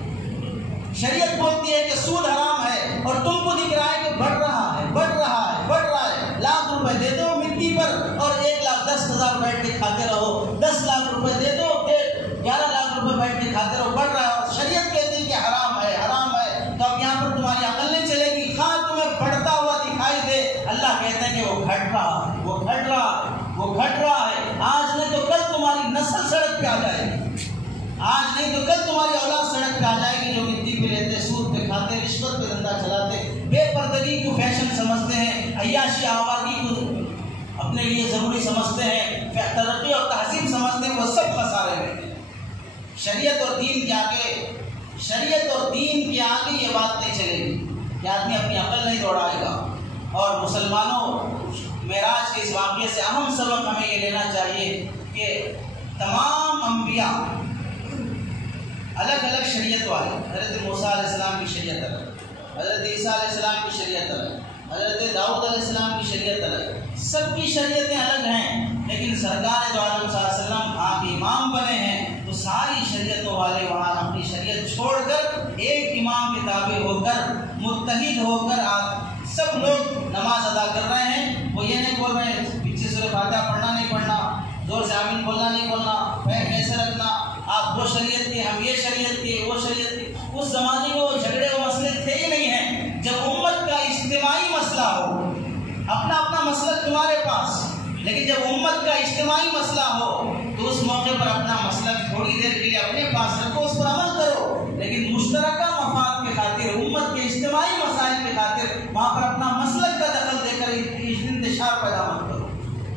شریعت بولتی ہے کہ سود حرام ہے اور تم کو دکھ رہا ہے کہ بڑھ رہا ہے بڑھ رہا ہے بڑھ رہا ہے. لاکھ روپے دے دو مٹی پر اور 1,10,000 بیٹھ کے کھاتے رہو. 10 لاکھ روپے دے دو 11 لاکھ روپے بیٹھ کے کھاتے رہو. بڑھ رہا ہے اور شریعت کہتی ہے کہ حرام ہے حرام ہے. تو اب یہاں پر تمہاری عقل نہیں چلے گی. خواہ تمہیں بڑھتا ہوا دکھائی دے، اللہ کہتے ہیں کہ وہ گھٹ رہا ہے وہ گھٹ رہا ہے وہ گھٹ رہا ہے. آج نہیں تو کل تمہاری نسل سڑک پہ آ جائے گی. آج نہیں تو کل تمہاری اولاد سڑک پہ آ جائے گی جو مٹی پہ لیتے، سود پہ کھاتے، رشوت پہ دھندا چلاتے، بے پردگی کو فیشن سمجھتے ہیں، عیاشی آوارگی کو اپنے لیے ضروری سمجھتے ہیں، ترقی اور تہذیب سمجھتے ہیں، وہ سب خسارے میں. شریعت اور دین کے آگے یہ بات نہیں چلے گی کہ آدمی اپنی عقل نہیں دوڑائے گا. اور مسلمانوں معراج کے اس واقعے سے اہم سبق ہمیں یہ لینا چاہیے کہ تمام انبیاء الگ الگ شریعت والے. حضرت موسیٰ علیہ السلام کی شریعت الگ، حضرت عیسیٰ علیہ السلام کی شریعت الگ، حضرت داؤد علیہ السلام کی شریعت الگ. سب کی شریعتیں الگ ہیں، لیکن سرکار دو عالم صلی اللہ علیہ وسلم آپ امام بنے ہیں تو ساری شریعتوں والے وہاں اپنی شریعت چھوڑ کر ایک امام کے تابع ہو کر متحد ہو کر آپ سب لوگ نماز ادا کر رہے ہیں. وہ یہ نہیں بول رہے ہیں پیچھے سورہ فاتحہ پڑھنا نہیں پڑھنا، زور سے آمین بولنا نہیں بولنا، پیر کیسے رکھنا، آپ وہ شریعت کی ہم یہ شریعت کی وہ شریعت کی. اس زمانے میں وہ جھگڑے و مسئلے تھے ہی نہیں ہیں. جب امت کا اجتماعی مسئلہ ہو، اپنا اپنا مسلک تمہارے پاس، لیکن جب امت کا اجتماعی مسئلہ ہو تو اس موقع پر اپنا مسلک تھوڑی دیر کے لیے اپنے پاس رکھو، اس پر عمل کرو، لیکن مشترکہ مفاد کی خاطر، امت کے اجتماعی مسائل کی خاطر وہاں پر اپنا مسلک کا دخل دے کر انتشار پیدا مت کرو،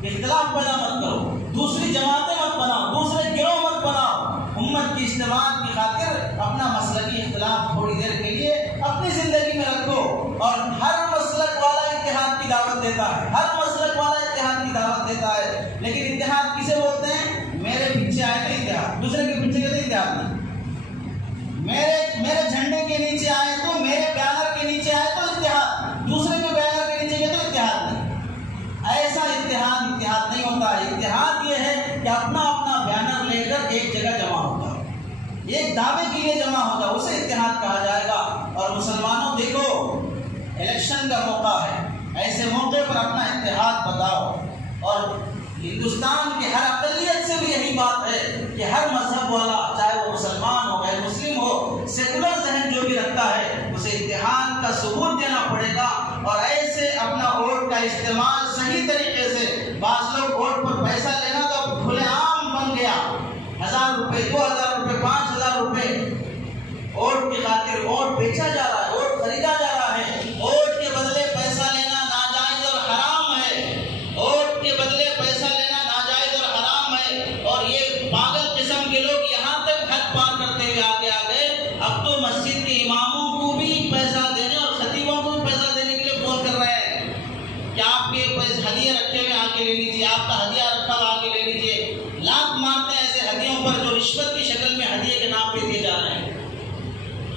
اختلاف پیدا مت کرو، دوسری جماعتیں مت بناؤ، دوسرے گروہ مت بناؤ. امت کی اجتماعی جماعت کی خاطر اپنا مسلکی اختلاف تھوڑی دیر کے لیے اپنی زندگی میں رکھو. اور ہر مسلک والا اتحاد کی دعوت دیتا ہے، ہر مسلک والا اتحاد کی دعوت دیتا ہے، لیکن اتحاد کسے بولتے ہیں؟ میرے پیچھے آئے تو اتحاد، دوسرے کے پیچھے کہتے اتحاد نہیں. میرے جھنڈے کے نیچے آئے تو، میرے بینر کے نیچے آئے تو اتحاد، دوسرے کے بینر کے نیچے گئے تو اتحاد نہیں. ایسا اتحاد نہیں ہوتا ہے. اتحاد یہ ہے کہ اپنا اپنا بینر لے کر ایک جگہ جمع ہوتا ہے، ایک دعوے کے لیے جمع ہوتا ہے، اسے اتحاد کہا جائے گا. اور مسلمانوں دیکھو، الیکشن کا موقع ہے، ایسے موقع پر اپنا اتحاد بتاؤ. اور ہندوستان کے ہر اقلیت سے بھی یہی بات ہے کہ ہر مذہب والا، چاہے وہ مسلمان ہو غیر مسلم ہو، سیکولر ذہن جو بھی رکھتا ہے، اسے اتحاد کا ثبوت دینا پڑے گا. اور ایسے اپنا ووٹ کا استعمال صحیح طریقے سے، بعض لوگ ووٹ پر پیسہ لینا تو کھلے عام بن گیا، 1000 روپے 2000 روپے 5000 روپے ووٹ کی خاطر ووٹ بیچا جا رہا ہے، ووٹ خریدا جا رہا ہے. ووٹ کے بدلے پیسہ لینا ناجائز اور حرام ہے، ووٹ کے بدلے پیسہ لینا ناجائز اور حرام ہے. اور یہ پاگل قسم کے لوگ یہاں تک حد پار کرتے ہوئے آگے آ گئے، اب تو مسجد کے اماموں کو بھی پیسہ دینے اور خطیبوں کو بھی پیسہ دینے کے لیے فون کر رہے ہیں کہ آپ کے ہدیے رکھے ہوئے آ کے لے لیجیے، آپ کا ہدیہ رکھا ہوا آ کے لے لیجیے. لات مارتے ہیں ایسے ہدیوں پر جو رشوت کی شکل میں ہدیے کے نام پہ دیے جا رہے ہیں.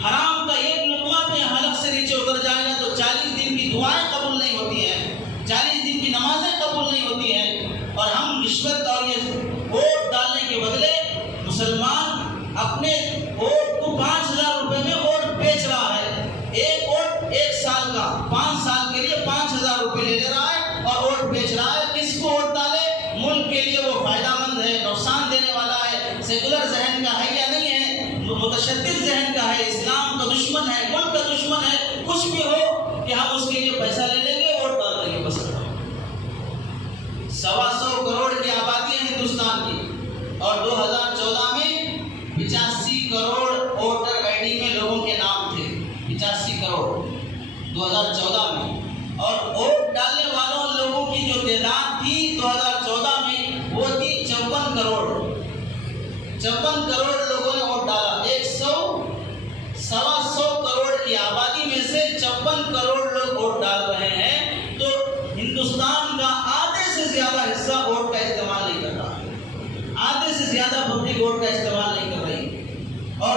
حرام کا ایک لقمہ بھی حلق سے نیچے اتر جائے گا تو 40 دن کی دعائیں قبول نہیں ہوتی ہیں، 40 دن کی نمازیں قبول نہیں ہوتی ہیں. اور ہم رشوت اور یہ ووٹ ڈالنے کے بدلے مسلمان اپنے ووٹ کو 5000 روپے میں ووٹ بیچ رہا ہے. ایک ووٹ 1 سال کا، 5 سال کے لیے 5000 روپے لے رہا ہے اور ووٹ بیچ رہا ہے. کس کو ووٹ ڈالے؟ ملک کے لیے وہ فائدہ مند ہے، نقصان دینے والا ہے، سیکولر ذہن کا ہے یا نہیں ہے، متشدد ذہن کا ہے، اسلام کا دشمن ہے، ملک کا دشمن ہے. کچھ بھی ہو کہ ہم اس کے لیے پیسہ لے لیں گے، ووٹ ڈال دیں گے بس. 125 کروڑ کی آبادی ہے ہندوستان کی، اور 2014 میں 85 کروڑ ووٹر آئی ڈی میں لوگوں کے نام تھے. 85 کروڑ 2014 میں. اور ووٹ ڈالنے والوں لوگوں کی جو تعداد تھی 2014 میں وہ تھی 54 کروڑ. 54 کروڑ لوگوں نے ووٹ ڈالا. 125 کروڑ کی آبادی میں سے 54 کروڑ لوگ ووٹ ڈال رہے ہیں. تو ہندوستان کا آدھے سے زیادہ حصہ ووٹ کا استعمال نہیں کر رہا ہے، آدھے سے زیادہ پبلک ووٹ کا استعمال نہیں کر رہی. اور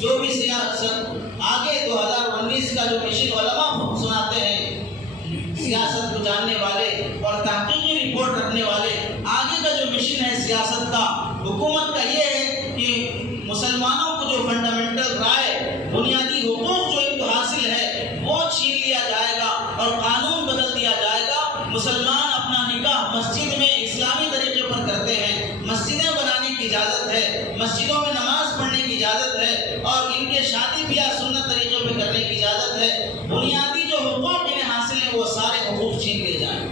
جو بھی سیاست آگے 2019 کا جو مشن علماء سناتے ہیں، سیاست کو جاننے والے اور تحقیقی رپورٹ رکھنے والے، آگے کا جو مشن ہے سیاست کا، حکومت کا، یہ ہے کہ مسلمانوں کو جو فنڈامنٹل رائے، بنیادی حقوق جو ان کو حاصل ہے وہ چھین لیا جائے گا اور قانون بدل دیا جائے گا. مسلمان اپنا نکاح مسجد میں اسلامی طریقے پر کرتے ہیں، مسجدیں بنانے کی اجازت ہے، مسجدوں میں نماز پڑھنے کی اجازت ہے، اور ان کے شادی بیاہ سنت طریقے پہ کرنے کی اجازت ہے. بنیادی جو حقوق انہیں حاصل ہیں وہ سارے حقوق چھین لیے جائیں.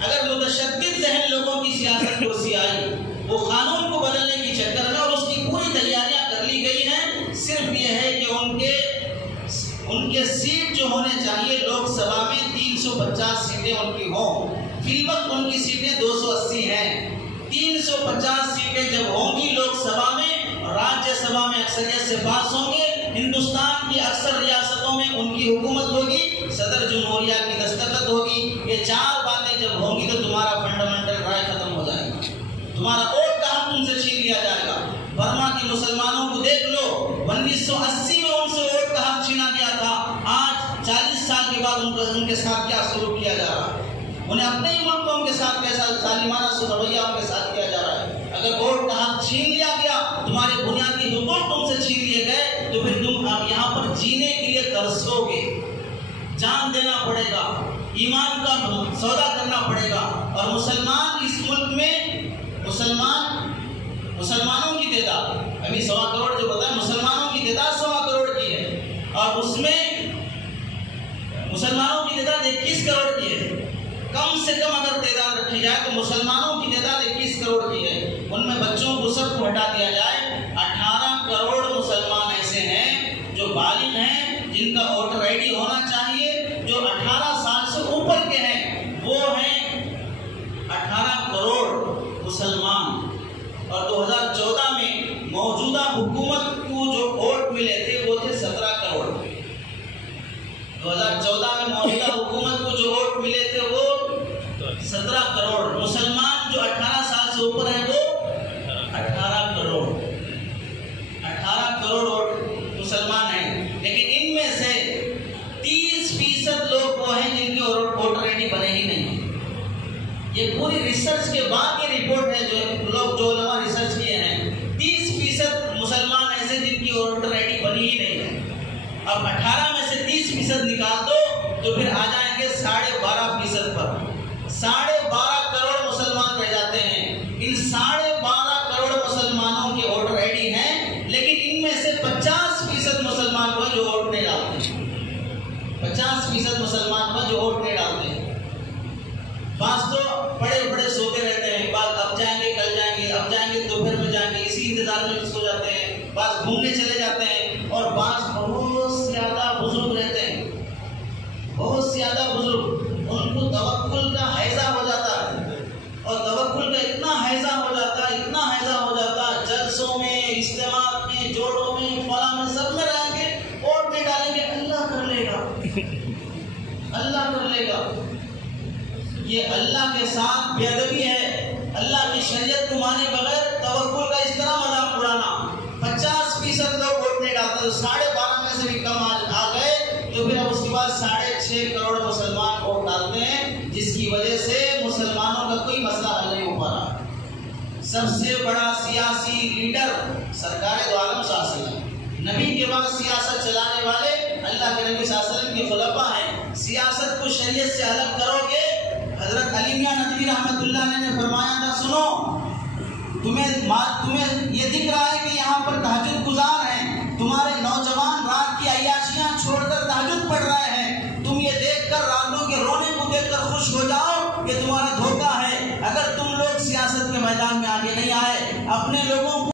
اگر متشدد ذہن لوگوں کی سیاست کو سی آئی، وہ قانون کو بدلنے کی چکر میں، اور اس کی پوری تیاریاں کر لی گئی ہیں، صرف یہ ہے کہ ان کے سیٹ جو ہونے چاہیے لوک سبھا میں 350 سیٹیں ان کی ہوں. فی الوقت ان کی سیٹیں 280 ہیں. 350 سیٹیں جب ہوں گی لوک سبھا میں، راجیہ سبھا میں اکثریت سے پاس ہوں گے، ہندوستان کی اکثر ریاستوں میں ان کی حکومت ہوگی، صدر جمہوریہ کی دستخط ہوگی. یہ 4 باتیں جب ہوں گی تو تمہارا فنڈامنٹل رائٹ ختم ہو جائے گا، تمہارا ووٹ کا حق تم سے چھین لیا جائے گا. برما کے مسلمانوں کو دیکھ لو، 1980 میں ان سے ووٹ کا حق چھینا گیا تھا. آج 40 سال کے بعد ان کے ساتھ کیا سلوک کیا جا رہا ہے؟ انہیں اپنے ہی ملکوں کے ساتھ کیسا ظالمانہ رویہ ان کے ساتھ کیا جا رہا ہے. اگر ووٹ کا حق چھین لیا گیا، تمہارے بنیادی حقوق تم سے چھین لیے گئے، تو پھر تم اب یہاں پر جینے کے لیے ترسو گے. جان دینا پڑے گا، ایمان کا سودا کرنا پڑے گا. اور مسلمان اس ملک میں، مسلمانوں کی تعداد ابھی 1.25 کروڑ جو بتایا، مسلمانوں کی تعداد 1.25 کروڑ کی ہے، اور اس میں مسلمانوں کی تعداد 21 کروڑ کی ہے. کم سے کم اگر تعداد رکھی جائے تو مسلمانوں کی تعداد 21 کروڑ کی ہے. ان میں بچوں کو سب کو ہٹا دیا جائے، 18 کروڑ مسلمان ایسے ہیں جو بالغ ہیں، جن کا ووٹر آئی ڈی ہونا چاہیے، جو 18 سال سے اوپر کے ہیں، وہ ہیں 18 کروڑ مسلمان. اور 2014 میں موجودہ حکومت کو جو ووٹ ملے تھے وہ تھے 17 کروڑ 2014 میں موجودہ حکومت کو جو ووٹ ملے تھے وہ 17 کروڑ مسلمان جو 18 سال سے اوپر ہیں وہ 18 کروڑ ووٹ مسلمان ہیں، لیکن ان میں سے 30% لوگ وہ ہیں جن کی ووٹر آئی ڈی بنے ہی نہیں۔ یہ پوری ریسرچ کے بعد یہ رپورٹ ہے جو علماء ریسرچ کیے ہیں، 30% مسلمان ایسے جن کی ووٹر آئی ڈی بنی ہی نہیں ہے۔ اب 18 میں سے 30% نکال دو تو پھر آ جائیں گے 12.5% پر، 12.5 کروڑ مسلمان رہ جاتے ہیں۔ ان 12.5 کروڑ مسلمانوں کی ووٹر آئی ڈی ہیں، لیکن ان میں سے 50% مسلمان وہ جو ووٹ نہیں ڈالتے ہیں، 50% مسلمان وہ جو ووٹ نہیں ڈالتے ہیں۔ بعض تو بڑے سوتے رہتے ہیں، بعض اب جائیں گے کل جائیں گے، اب جائیں گے دوپہر میں جائیں گے، اسی انتظار میں سو جاتے ہیں، بعض گھومنے چلے جاتے ہیں، اور بعض بہت زیادہ بزرگ رہتے ہیں، بہت زیادہ بزرگ، ان کو توکل کا ہیضہ ہو جاتا ہے، اور توکل کا اتنا ہیضہ ہو جاتا جلسوں میں، اجتماعات میں، جوڑوں میں، فلاں میں، سب میں رہیں گے، ووٹ نہیں ڈالیں گے، اللہ کر لے گا۔ یہ اللہ کے ساتھ بے ادبی ہے، اللہ کی شریعت کو مانے بغیر توکل کا اس طرح مذاق اڑانا۔ 50% لوگ ووٹ نہیں ڈالتے، تو 12.5 میں سے بھی کم آ گئے، تو پھر اب اس کے بعد 6.5 کروڑ مسلمان ووٹ ڈالتے ہیں، جس کی وجہ سے مسلمانوں کا کوئی مسئلہ حل نہیں ہو پا رہا۔ سب سے بڑا سیاسی لیڈر سرکار دو عالم صلی اللہ علیہ وسلم، نبی کے بعد سیاست چلانے والے اللہ کے نبی صلی اللہ علیہ وسلم کے خلفاء ہیں۔ سیاست کو شریعت سے الگ کرو گے، حضرت علی میاں ندوی رحمۃ اللہ علیہ نے فرمایا تھا، سنو، تمہیں یہ دکھ رہا ہے کہ یہاں پر تہجد گزار ہیں، تمہارے نوجوان رات کی عیاشیاں چھوڑ کر تہجد پڑھ رہے ہیں، تم یہ دیکھ کر راتوں کے رونے کو دیکھ کر خوش ہو جاؤ، یہ تمہارا دھوکہ ہے۔ اگر تم لوگ سیاست کے میدان میں آگے نہیں آئے، اپنے لوگوں کو